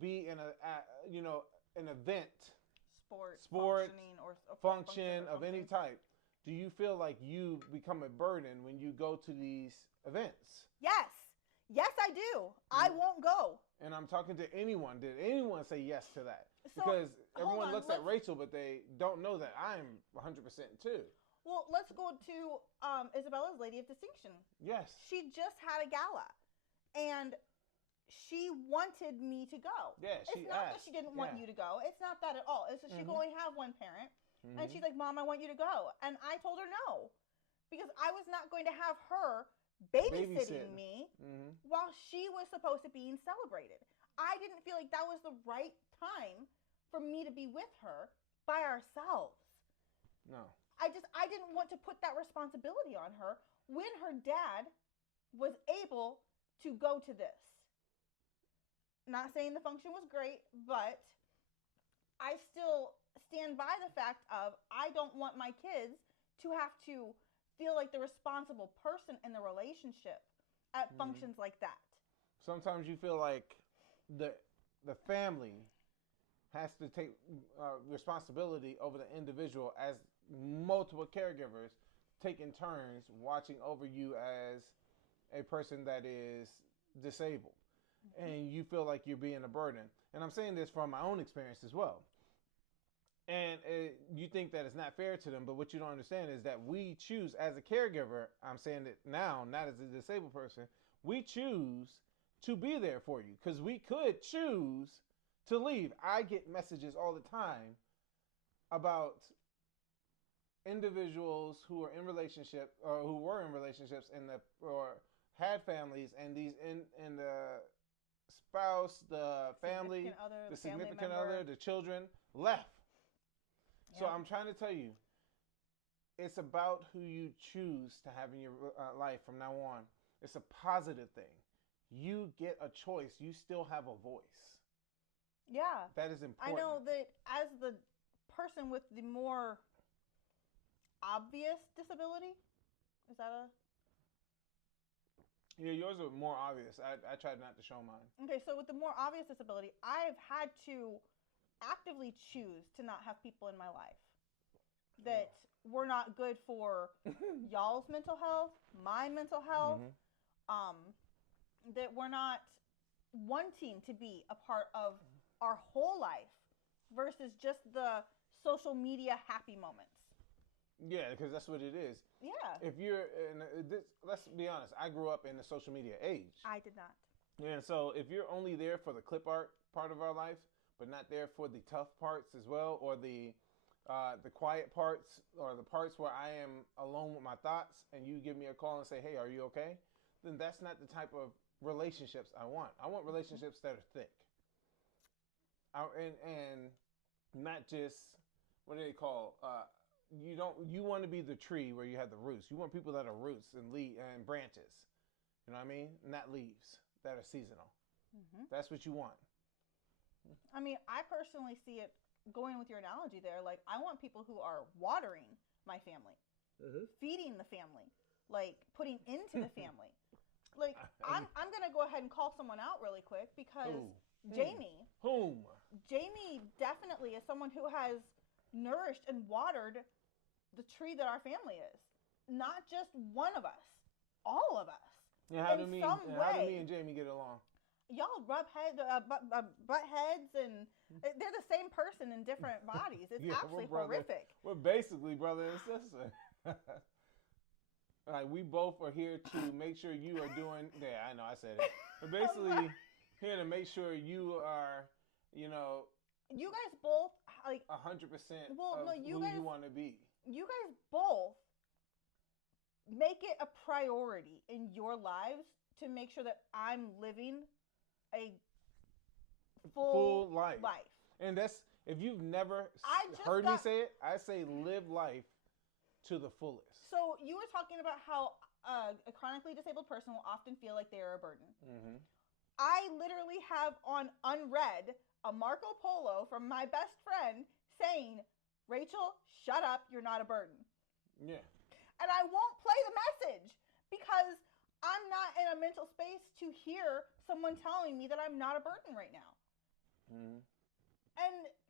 be in an event, sport, function of any type, do you feel like you become a burden when you go to these events? Yes. Yes, I do. I won't go. And I'm talking to anyone. Did anyone say yes to that? So, Because hold everyone on, looks at Rachel, but they don't know that I'm 100% too. Well, let's go to Isabella's Lady of Distinction. Yes. She just had a gala, and she wanted me to go. Yeah, she It's not asked. that she didn't want you to go. It's not that at all. It's that she can only have one parent, and she's like, Mom, I want you to go. And I told her no, because I was not going to have her babysitting me while she was supposed to be celebrated. I didn't feel like that was the right time for me to be with her by ourselves. No. I didn't want to put that responsibility on her when her dad was able to go to this. Not saying the function was great, but I still stand by the fact of I don't want my kids to have to feel like the responsible person in the relationship at functions like that. Sometimes you feel like the family has to take responsibility over the individual, as multiple caregivers taking turns watching over you as a person that is disabled. And you feel like you're being a burden. And I'm saying this from my own experience as well. And you think that it's not fair to them, but what you don't understand is that we choose as a caregiver, I'm saying it now, not as a disabled person, we choose to be there for you, because we could choose to leave. I get messages all the time about individuals who are in relationship, or who were in relationships or had families, and these in the spouse, the family, the significant other, the children left. So I'm trying to tell you, it's about who you choose to have in your life from now on. It's a positive thing. You get a choice. You still have a voice. Yeah. That is important. I know that as the person with the more obvious disability, is that a... Yeah, yours are more obvious. I tried not to show mine. Okay, so with the more obvious disability, I've had to actively choose to not have people in my life that were not good for y'all's mental health, my mental health, that were not wanting to be a part of our whole life versus just the social media happy moments. Yeah, because that's what it is. Yeah. If you're in let's be honest, I grew up in the social media age. I did not. Yeah, so if you're only there for the clip art part of our life, but not there for the tough parts as well, or the quiet parts, or the parts where I am alone with my thoughts, and you give me a call and say, "Hey, are you okay?" Then that's not the type of relationships I want. I want relationships that are thick. And not just, what do they call? You want to be the tree where you have the roots. You want people that are roots and branches. You know what I mean? Not leaves that are seasonal. That's what you want. I mean, I personally see it going with your analogy there. Like, I want people who are watering my family, feeding the family, like putting into the family. Like, I'm going to go ahead and call someone out really quick because Jamie. Jamie definitely is someone who has nourished and watered the tree that our family is. Not just one of us, all of us. Yeah, how do me and Jamie get along? Y'all butt heads, and they're the same person in different bodies. It's absolutely horrific. We're basically brother and sister. Like, we both are here to make sure you are doing. Yeah, I know, I said it. We're basically here to make sure you are, you guys both, like, 100% well, of no, you who guys, you want to be. You guys both make it a priority in your lives to make sure that I'm living a full life. And that's, if you've never heard me say it, I say live life to the fullest. So you were talking about how a chronically disabled person will often feel like they are a burden. I literally have on unread a Marco Polo from my best friend saying, "Rachel, shut up, you're not a burden." Yeah. And I won't play the message because I'm not in a mental space to hear someone telling me that I'm not a burden right now.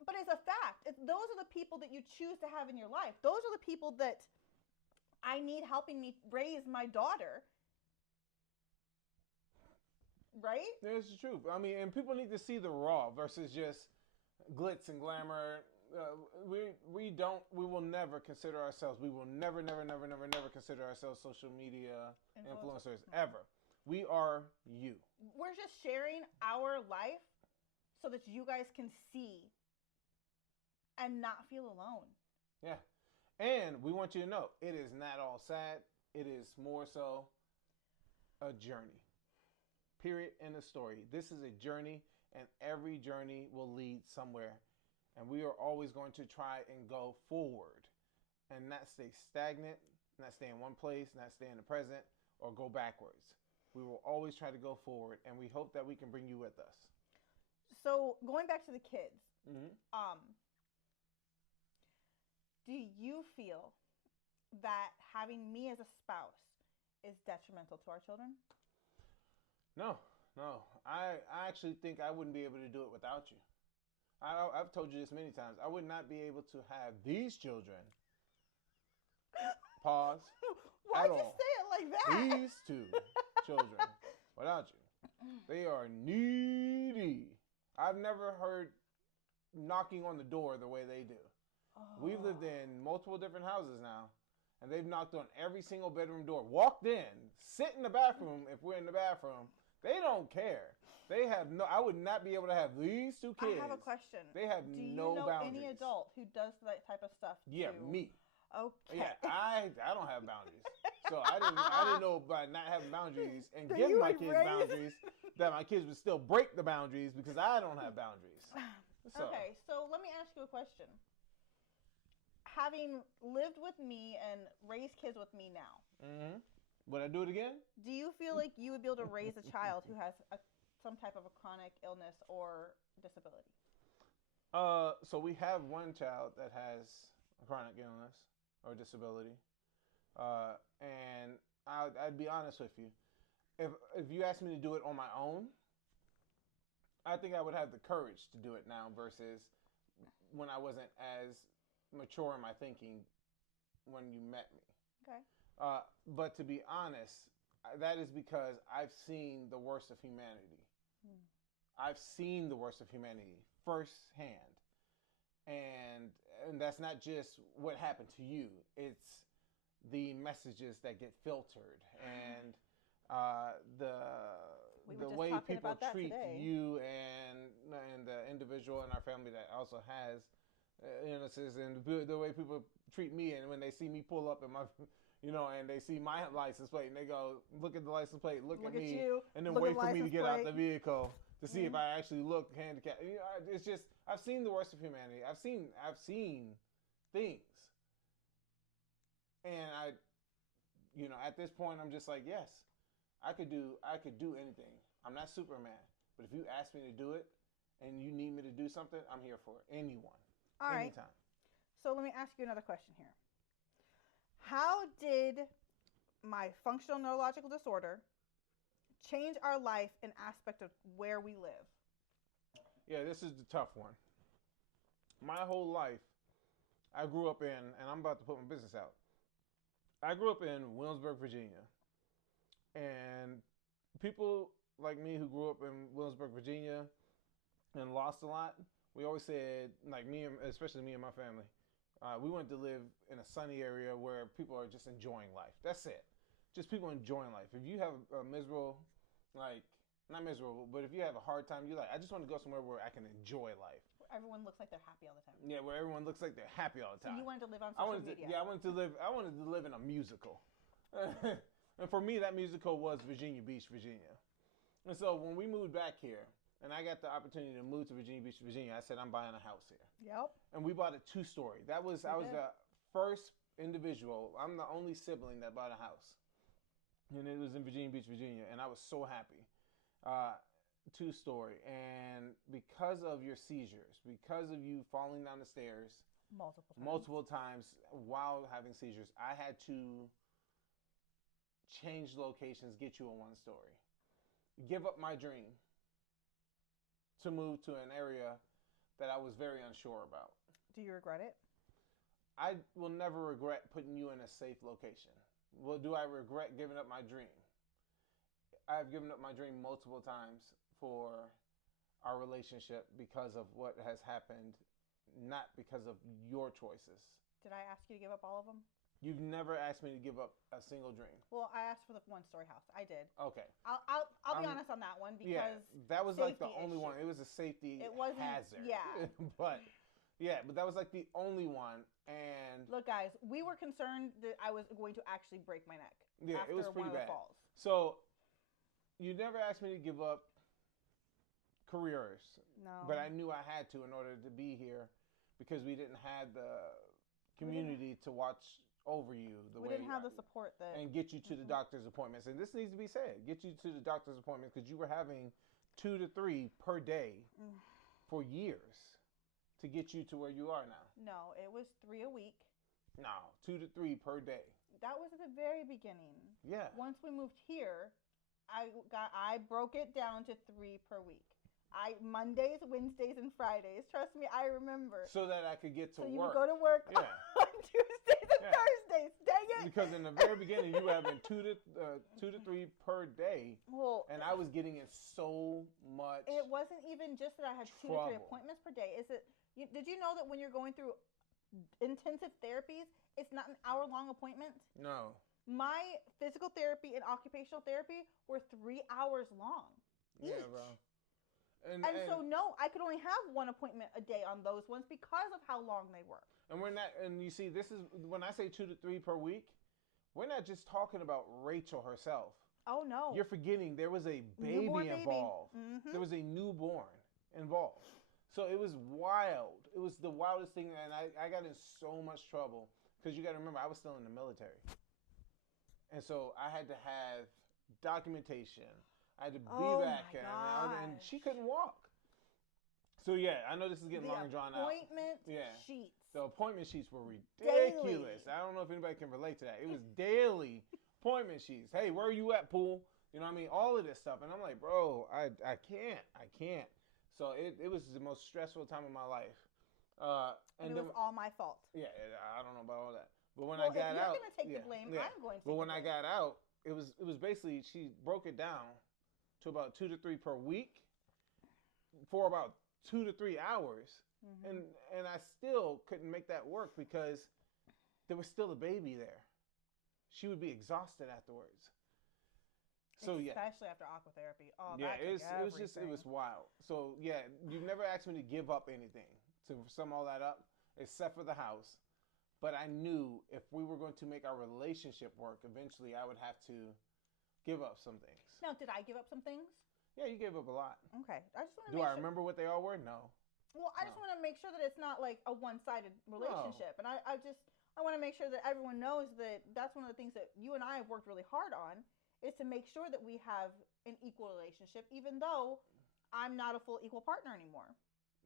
But it's a fact. Those are the people that you choose to have in your life. Those are the people that I need helping me raise my daughter. Right? It's the truth. I mean, and people need to see the raw versus just glitz and glamour. We will never consider ourselves. We will never consider ourselves social media influencers ever. We are you. We're just sharing our life so that you guys can see and not feel alone. Yeah. And we want you to know it is not all sad. It is more so a journey. Period. End of story. This is a journey, and every journey will lead somewhere. And we are always going to try and go forward and not stay stagnant, not stay in one place, not stay in the present, or go backwards. We will always try to go forward, and we hope that we can bring you with us. So going back to the kids, Mm-hmm. Do you feel that having me as a spouse is detrimental to our children? No. I actually think I wouldn't be able to do it without you. I've told you this many times. I would not be able to have these children. Pause. Why'd you say it like that? These two children without you. They are needy. I've never heard knocking on the door the way they do. We've lived in multiple different houses now, and they've knocked on every single bedroom door. Walked in, sit in the bathroom if we're in the bathroom. They don't care. They have no. I would not be able to have these two kids. I have a question. They have no boundaries. Do you know any adult who does that type of stuff? Yeah, me. Okay. Yeah, I don't have boundaries. So I didn't know by not having boundaries and giving my kids boundaries that my kids would still break the boundaries because I don't have boundaries. So. Okay, so let me ask you a question. Having lived with me and raised kids with me now, would I do it again? Do you feel like you would be able to raise a child who has some type of a chronic illness or disability? So we have one child that has a chronic illness or disability, and I'd be honest with you. If you asked me to do it on my own, I think I would have the courage to do it now versus when I wasn't as mature in my thinking when you met me. Okay. But to be honest, that is because I've seen the worst of humanity. I've seen the worst of humanity firsthand. And that's not just what happened to you. It's the messages that get filtered and the way people treat you and the individual in our family that also has illnesses, and the way people treat me, and when they see me pull up in my, and they see my license plate and they go, look at the license plate, look at me, you, and then wait for me to get out the vehicle to see if I actually look handicapped. It's just, I've seen the worst of humanity. I've seen things, and at this point I'm just like, yes, I could do anything. I'm not Superman, but if you ask me to do it and you need me to do something, I'm here for it. Anyone. All right. Anytime. So let me ask you another question here. How did my functional neurological disorder change our life in aspect of where we live? Yeah, this is the tough one. My whole life, I grew up in, and I'm about to put my business out. I grew up in Williamsburg, Virginia. And people like me who grew up in Williamsburg, Virginia and lost a lot, we always said, like especially me and my family, we wanted to live in a sunny area where people are just enjoying life. That's it. Just people enjoying life. If you have a miserable, not miserable, but if you have a hard time, you're like, I just want to go somewhere where I can enjoy life. Where everyone looks like they're happy all the time. Yeah, where everyone looks like they're happy all the time. So you wanted to live on social media. Yeah, I wanted to live in a musical. And for me, that musical was Virginia Beach, Virginia. And so when we moved back here, and I got the opportunity to move to Virginia Beach, Virginia, I said, I'm buying a house here. Yep. And we bought a 2-story. I was the first individual. I'm the only sibling that bought a house. And it was in Virginia Beach, Virginia. And I was so happy. 2-story. And because of your seizures, because of you falling down the stairs multiple times while having seizures, I had to change locations, get you a 1-story. Give up my dream to move to an area that I was very unsure about. Do you regret it? I will never regret putting you in a safe location. Well, do I regret giving up my dream? I've given up my dream multiple times for our relationship because of what has happened, not because of your choices. Did I ask you to give up all of them? You've never asked me to give up a single dream. Well, I asked for the one-story house. I did. Okay. I'll be honest on that one because that was like the safety only issue. one. It was a safety It wasn't- hazard. yeah. but that was like the only one. And look, guys, we were concerned that I was going to actually break my neck. yeah, after it was pretty one of bad. the falls. So you never asked me to give up careers. No. But I knew I had to in order to be here because we didn't have the community to watch over you the way we didn't have the support that and get you to the doctor's appointments. And this needs to be said. Get you to the doctor's appointments because you were having 2 to 3 per day for years to get you to where you are now. No, it was 3 a week. No, 2 to 3 per day. That was at the very beginning. Yeah. Once we moved here, I broke it down to 3 per week. Mondays, Wednesdays, and Fridays. Trust me, I remember. So that I could get to so work. you would go to work Yeah. on Tuesdays and Thursdays. Dang it! Because in the very beginning, you were having 2 to 3 per day, well, and I was getting in so much. it wasn't even just that I had 2 to 3 trouble. appointments per day. Did you know that when you're going through intensive therapies, it's not an hour-long appointment? No. My physical therapy and occupational therapy were 3 hours long. Yeah, each. bro. And so no, I could only have 1 appointment a day on those ones because of how long they were. And we're not. And you see, this is when I say 2 to 3 per week. We're not just talking about Rachel herself. Oh no, You're forgetting there was a baby Newborn involved. Mm-hmm. There was a newborn involved. So it was wild. It was the wildest thing, and I got in so much trouble because you got to remember I was still in the military, and so I had to have documentation. I had to be back, and she couldn't walk. So yeah, I know this is getting long and drawn out. Appointment sheets. The appointment sheets were ridiculous. Daily. I don't know if anybody can relate to that. It was daily appointment sheets. Hey, where are you at, pool? You know what I mean? All of this stuff. And I'm like, bro, I can't. So it was the most stressful time of my life. And it was all my fault. Yeah, I don't know about all that. But when I got out, if you're going to take the blame, I'm going to. But when I got out, it was basically she broke it down to about 2 to 3 per week for about 2 to 3 hours, and I still couldn't make that work because there was still a baby there. She would be exhausted afterwards. So especially after aqua therapy. Oh, yeah, it was wild. So yeah, you've never asked me to give up anything to sum all that up, except for the house. But I knew if we were going to make our relationship work, eventually I would have to give up some things. Now, did I give up some things? Yeah, you gave up a lot. Okay, I just want to. Do I remember what they all were? No. Well, I just want to make sure that it's not like a one-sided relationship, and I want to make sure that everyone knows that that's one of the things that you and I have worked really hard on, is to make sure that we have an equal relationship, even though I'm not a full equal partner anymore.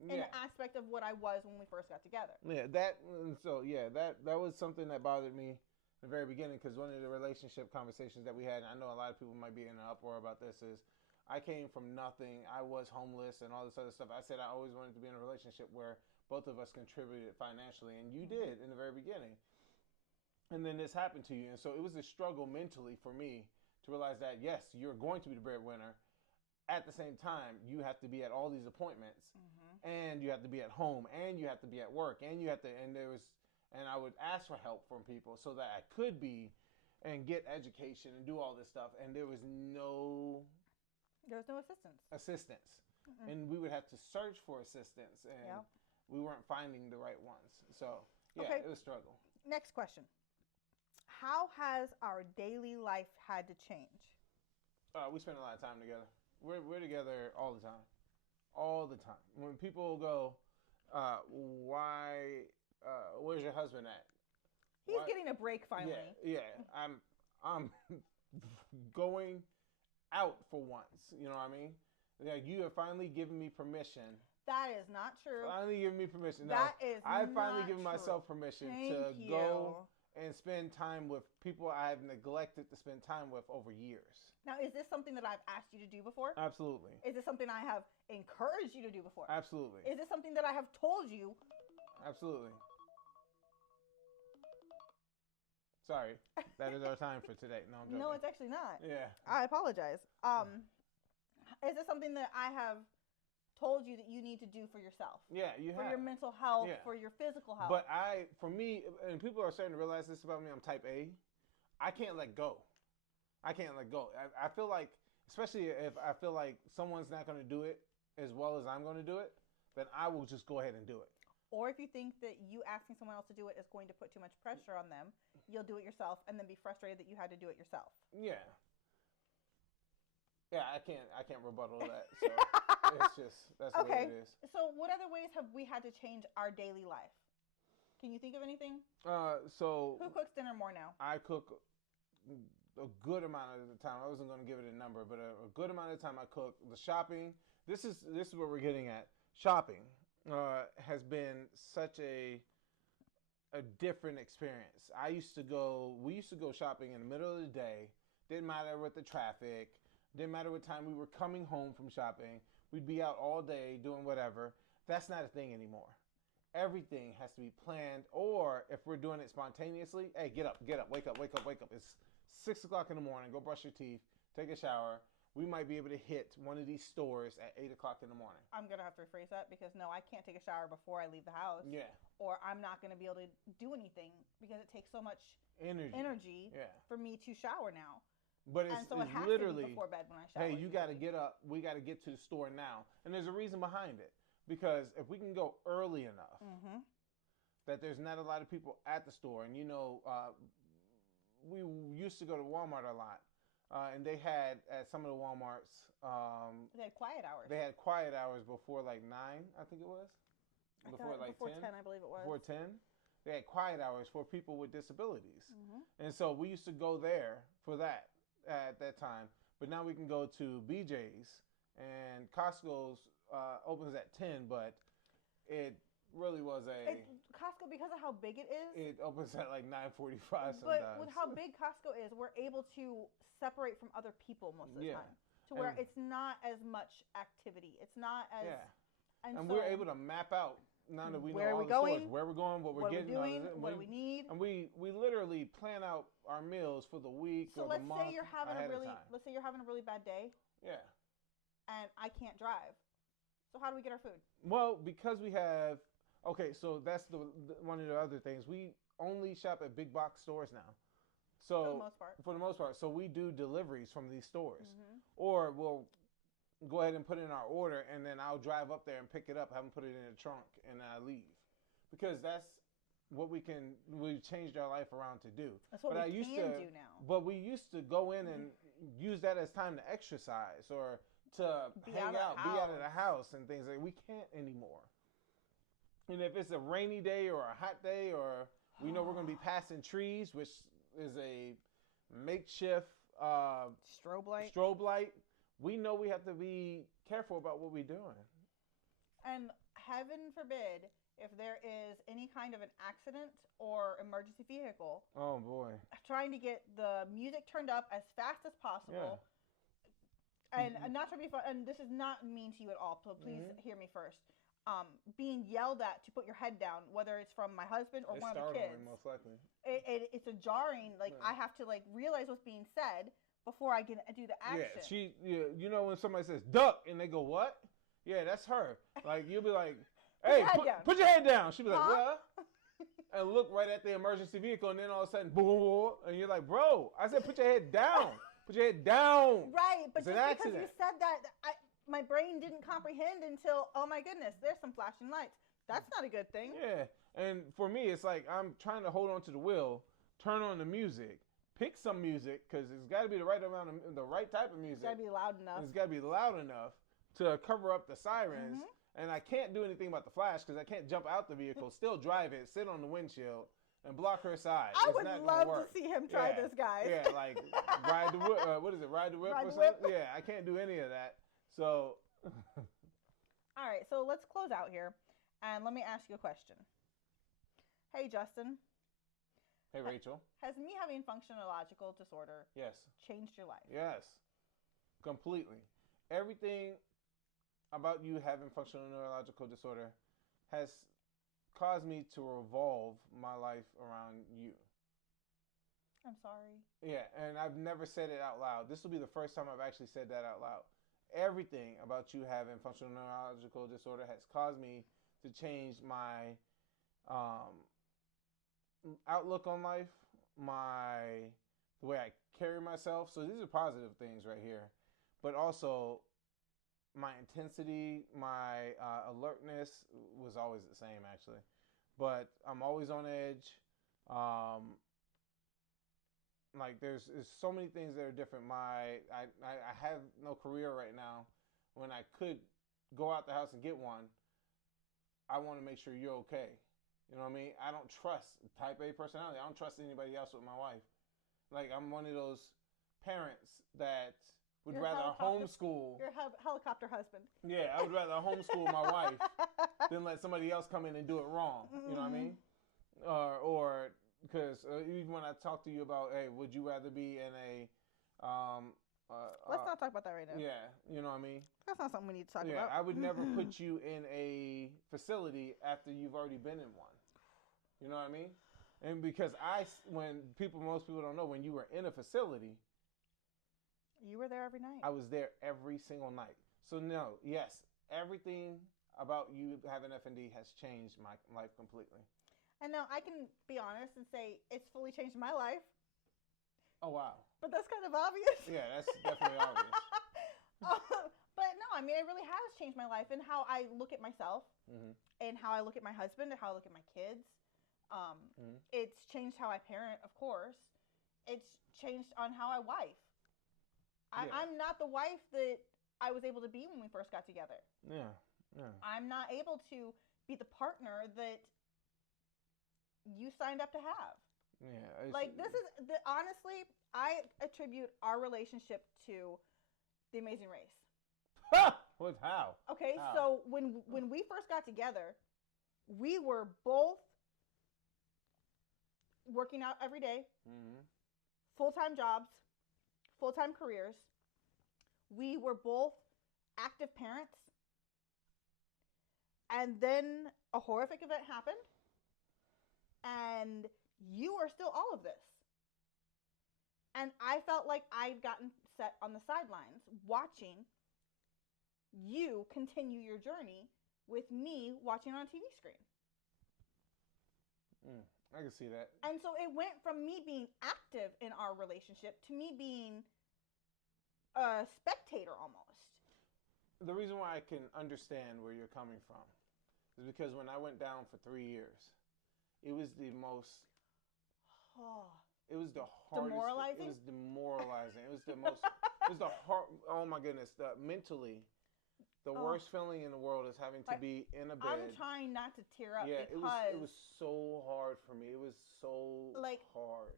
In the aspect of what I was when we first got together. Yeah, that was something that bothered me in the very beginning, because one of the relationship conversations that we had, and I know a lot of people might be in an uproar about this, is I came from nothing. I was homeless and all this other stuff. I said I always wanted to be in a relationship where both of us contributed financially, and you did in the very beginning. And then this happened to you, and so it was a struggle mentally for me to realize that, yes, you're going to be the breadwinner. At the same time, you have to be at all these appointments, and you have to be at home, and you have to be at work, and I would ask for help from people so that I could be and get education and do all this stuff, and there was no assistance. And we would have to search for assistance, and we weren't finding the right ones. So it was a struggle. Next question. How has our daily life had to change? We spend a lot of time together. We're together all the time. All the time. When people go, where's your husband at? He's getting a break finally. Yeah. I'm going out for once. You know what I mean? Like, you have finally given me permission. That is not true. Finally given me permission. I've finally given myself permission to go and spend time with people I have neglected to spend time with over years. Now, is this something that I've asked you to do before? Absolutely. Is this something I have encouraged you to do before? Absolutely. Is this something that I have told you? Absolutely. Sorry, that is our time for today. No, I'm joking. No, it's actually not. Yeah. I apologize. Is this something that I have told you that you need to do for yourself? Yeah, you for have. your mental health, Yeah. for your physical health. But for me, and people are starting to realize this about me, I'm type A. I can't let go. I can't let go. I feel like, especially if I feel like someone's not going to do it as well as I'm going to do it, then I will just go ahead and do it. Or if you think that you asking someone else to do it is going to put too much pressure on them, you'll do it yourself and then be frustrated that you had to do it yourself. Yeah. Yeah, I can't rebuttal that. So it's just, that's the way it is. So what other ways have we had to change our daily life? Can you think of anything? So who cooks dinner more now? I cook a good amount of the time. I wasn't going to give it a number, but a good amount of the time I cook. The shopping, this is what we're getting at. Shopping has been such a different experience. We used to go shopping in the middle of the day. Didn't matter what the traffic. Didn't matter what time we were coming home from shopping. We'd be out all day doing whatever. That's not a thing anymore. Everything has to be planned, or if we're doing it spontaneously, hey, get up, wake up. It's 6 o'clock in the morning. Go brush your teeth, take a shower. We might be able to hit one of these stores at 8 o'clock in the morning. I'm going to have to rephrase that because no, I can't take a shower before I leave the house. Yeah. Or I'm not going to be able to do anything because it takes so much energy for me to shower now. But it has literally to be before bed when I shower. Hey, you got to get up. We got to get to the store now. And there's a reason behind it. Because if we can go early enough that there's not a lot of people at the store. And, we used to go to Walmart a lot. And they had, at some of the Walmarts... they had quiet hours. They had quiet hours before like 9, I think it was. Before 10, I believe it was. Before 10. They had quiet hours for people with disabilities. And so we used to go there for that at that time. But now we can go to BJ's, and Costco's opens at 10, but it really was Costco, because of how big it is. It opens at like 9:45 sometimes. But with how big Costco is, we're able to separate from other people most of the time. To where it's not as much activity. It's not as... And so we're able to map out, now that we know all the stores, where we're going, what we're getting, what do we need. And we literally plan out our meals for the week or the month. Let's say you're having a really bad day. Yeah. And I can't drive. So how do we get our food? Well, because we have... Okay, so that's one of the other things. We only shop at big box stores now. So for the most part. So we do deliveries from these stores. Or we'll go ahead and put in our order, and then I'll drive up there and pick it up, have them put it in the trunk, and I leave. Because that's what we've changed our life around to do. That's what we can do now. But we used to go in and use that as time to exercise or to hang out, be out of the house and things like that. We can't anymore. And if it's a rainy day or a hot day, or we know we're going to be passing trees, which is a makeshift strobe light, we know we have to be careful about what we're doing. And heaven forbid, if there is any kind of an accident or emergency vehicle, oh boy, trying to get the music turned up as fast as possible. And not trying to be fun, and this is not mean to you at all, so please hear me first. Being yelled at to put your head down, whether it's from my husband or one of the kids. Most likely. It's a jarring, I have to realize what's being said before I can do the action. You know when somebody says duck and they go what? Yeah, that's her. You'll be like, hey, put your head down. She'll be like, what? And look right at the emergency vehicle, and then all of a sudden, boom, and you're like, bro, I said put your head down. Put your head down. Right, but just because you said that, my brain didn't comprehend until, oh my goodness, there's some flashing lights. That's not a good thing. Yeah, and for me, it's like I'm trying to hold on to the wheel, turn on the music, pick some music, because it's got to be the right amount of the right type of music. It's got to be loud enough. It's got to be loud enough to cover up the sirens. And I can't do anything about the flash because I can't jump out the vehicle, still drive it, sit on the windshield, and block her side. I would love to see him try this, guys. Yeah, ride the whip. What is it? Ride the whip or something? Yeah, I can't do any of that. So. All right, so let's close out here, and let me ask you a question. Hey, Justin. Hey, Rachel. Has me having functional neurological disorder changed your life? Yes, completely. Everything about you having functional neurological disorder has caused me to revolve my life around you. I'm sorry. Yeah, and I've never said it out loud. This will be the first time I've actually said that out loud. Everything about you having functional neurological disorder has caused me to change my um, outlook on life, the way I carry myself. So these are positive things right here, but also my intensity, my alertness was always the same actually, but I'm always on edge. Um, like there's so many things that are different. I have no career right now. When I could go out the house and get one, I want to make sure you're okay. You know what I mean? I don't trust type A personality. I don't trust anybody else with my wife. Like I'm one of those parents that would rather homeschool. Your helicopter husband. Yeah, I would rather homeschool my wife than let somebody else come in and do it wrong. You know what I mean? Or because even when I talk to you about, hey, would you rather be in a let's not talk about that right now. Yeah, you know what I mean? That's not something we need to talk about. Yeah, I would never put you in a facility after you've already been in one. You know what I mean? And because most people don't know, when you were in a facility, you were there every night. I was there every single night. So no, yes, everything about you having FND has changed my life completely. And now I can be honest and say it's fully changed my life. Oh, wow. But that's kind of obvious. Yeah, that's definitely obvious. But no, I mean, it really has changed my life and how I look at myself and how I look at my husband and how I look at my kids. It's changed how I parent, of course. It's changed on how I wife. I'm not the wife that I was able to be when we first got together. Yeah. I'm not able to be the partner that you signed up to have. Yeah. Like honestly, I attribute our relationship to The Amazing Race. What? How? Okay, how? So when we first got together, we were both working out every day, full-time jobs, full-time careers. We were both active parents. And then a horrific event happened. And you are still all of this. And I felt like I'd gotten set on the sidelines watching you continue your journey with me watching on a TV screen. I can see that. And so it went from me being active in our relationship to me being a spectator almost. The reason why I can understand where you're coming from is because when I went down for 3 years, it was the most... It was the hardest... Demoralizing? It was demoralizing. It was the most... It was the hard... Oh my goodness. Mentally, the worst feeling in the world is having to be in a bed. I'm trying not to tear up because... it was so hard for me. It was so hard.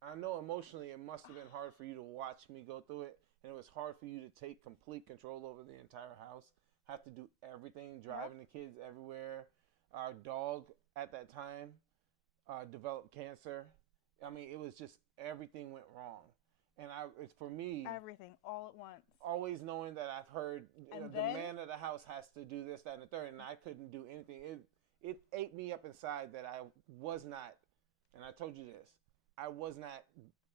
I know emotionally it must have been hard for you to watch me go through it, and it was hard for you to take complete control over the entire house, have to do everything, driving the kids everywhere. Our dog at that time developed cancer. I mean, it was just everything went wrong. And it's for me... Everything, all at once. Always knowing that I've heard the man of the house has to do this, that, and the third, and I couldn't do anything. It ate me up inside that I was not, and I told you this, I was not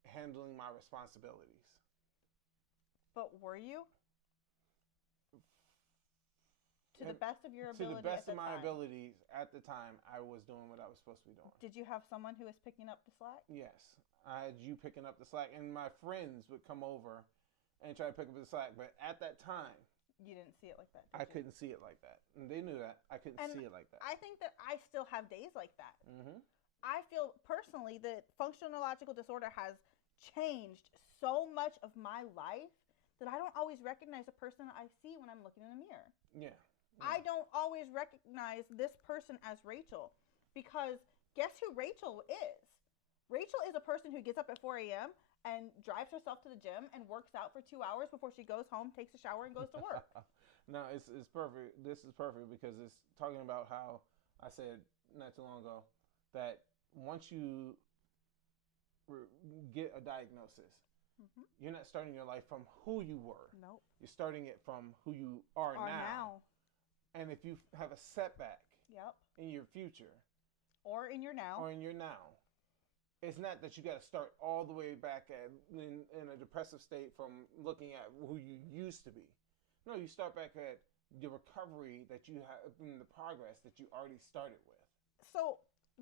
handling my responsibilities. But were you? To the best of your ability. To the best of my abilities at the time, I was doing what I was supposed to be doing. Did you have someone who was picking up the slack? Yes. I had you picking up the slack, and my friends would come over and try to pick up the slack. But at that time... You didn't see it like that, I couldn't see it like that. And they knew that. I couldn't see it like that. I think that I still have days like that. I feel personally that functional neurological disorder has changed so much of my life that I don't always recognize the person I see when I'm looking in the mirror. Yeah. I don't always recognize this person as Rachel because guess who Rachel is? Rachel is a person who gets up at 4 a.m. and drives herself to the gym and works out for 2 hours before she goes home, takes a shower, and goes to work. No, it's perfect. This is perfect because it's talking about how I said not too long ago that once you get a diagnosis, you're not starting your life from who you were. Nope. You're starting it from who you are now. And if you have a setback in your future. Or in your now. it's not that you got to start all the way back in a depressive state from looking at who you used to be. No, you start back at the recovery that you have in the progress that you already started with. So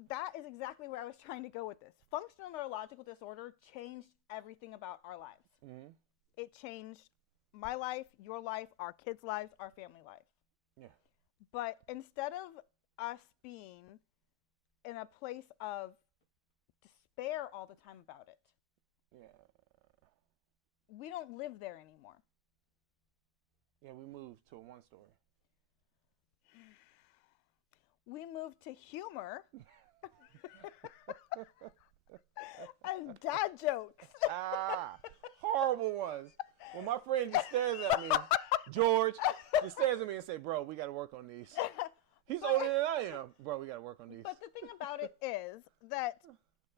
that is exactly where I was trying to go with this. Functional neurological disorder changed everything about our lives. Mm-hmm. It changed my life, your life, our kids' lives, our family life. Yeah. But instead of us being in a place of despair all the time about it, Yeah. we don't live there anymore. Yeah, we moved to a one story. We moved to humor and dad jokes. Horrible ones. When my friend just stares at me, George, just stares at me and say, "Bro, we got to work on these." He's older than I am. Bro, we got to work on these. But the thing about it is that,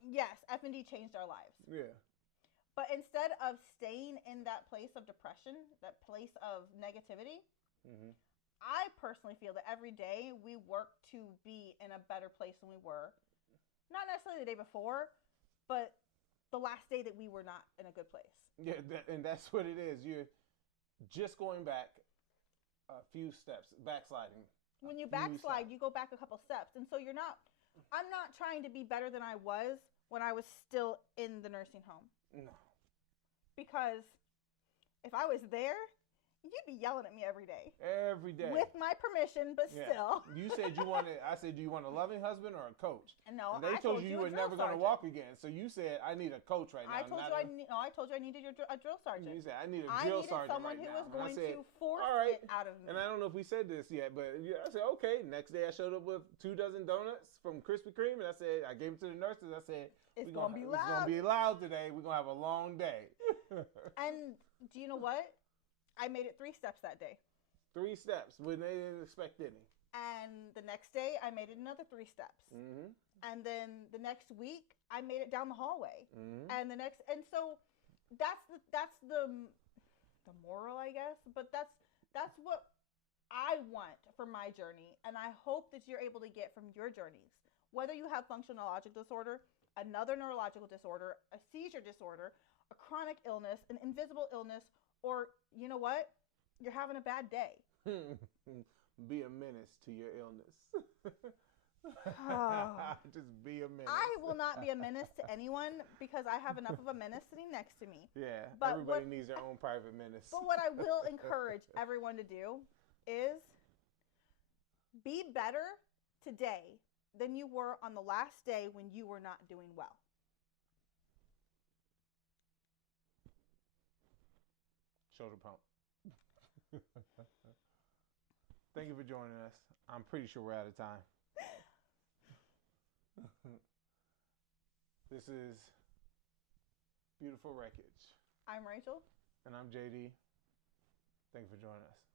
yes, FND changed our lives. Yeah. But instead of staying in that place of depression, that place of negativity, Mm-hmm. I personally feel that every day we work to be in a better place than we were. Not necessarily the day before, but the last day that we were not in a good place. Yeah, and that's what it is. You're just going back a few steps, backsliding. When you backslide, you go back a couple steps. And so I'm not trying to be better than I was when I was still in the nursing home. No. Because if I was there, you'd be yelling at me every day. Every day. With my permission, but still. You said you wanted, I said, do you want a loving husband or a coach? No, and they I told you were never going to walk again. So you said, I need a coach right now. I told you I needed a drill sergeant. You said, I need a drill sergeant someone right who now. was going to force it out of me. And I don't know if we said this yet, but I said, okay. Next day I showed up with 2 dozen donuts from Krispy Kreme. And I gave them to the nurses. I said, it's going to be loud. It's going to be loud today. We're going to have a long day. And do you know what? I made it 3 steps that day. 3 steps when they didn't expect any. And the next day, I made it another 3 steps. Mm-hmm. And then the next week, I made it down the hallway. Mm-hmm. And so that's the moral, I guess. But that's what I want for my journey, and I hope that you're able to get from your journeys. Whether you have functional neurological disorder, another neurological disorder, a seizure disorder, a chronic illness, an invisible illness, or you know what? You're having a bad day. Be a menace to your illness. Just be a menace. I will not be a menace to anyone because I have enough of a menace sitting next to me. Yeah, but everybody needs their own private menace. But what I will encourage everyone to do is be better today than you were on the last day when you were not doing well. Shoulder pump. Thank you for joining us. I'm pretty sure we're out of time. This is Beautiful Wreckage. I'm Rachel. And I'm JD. Thank you for joining us.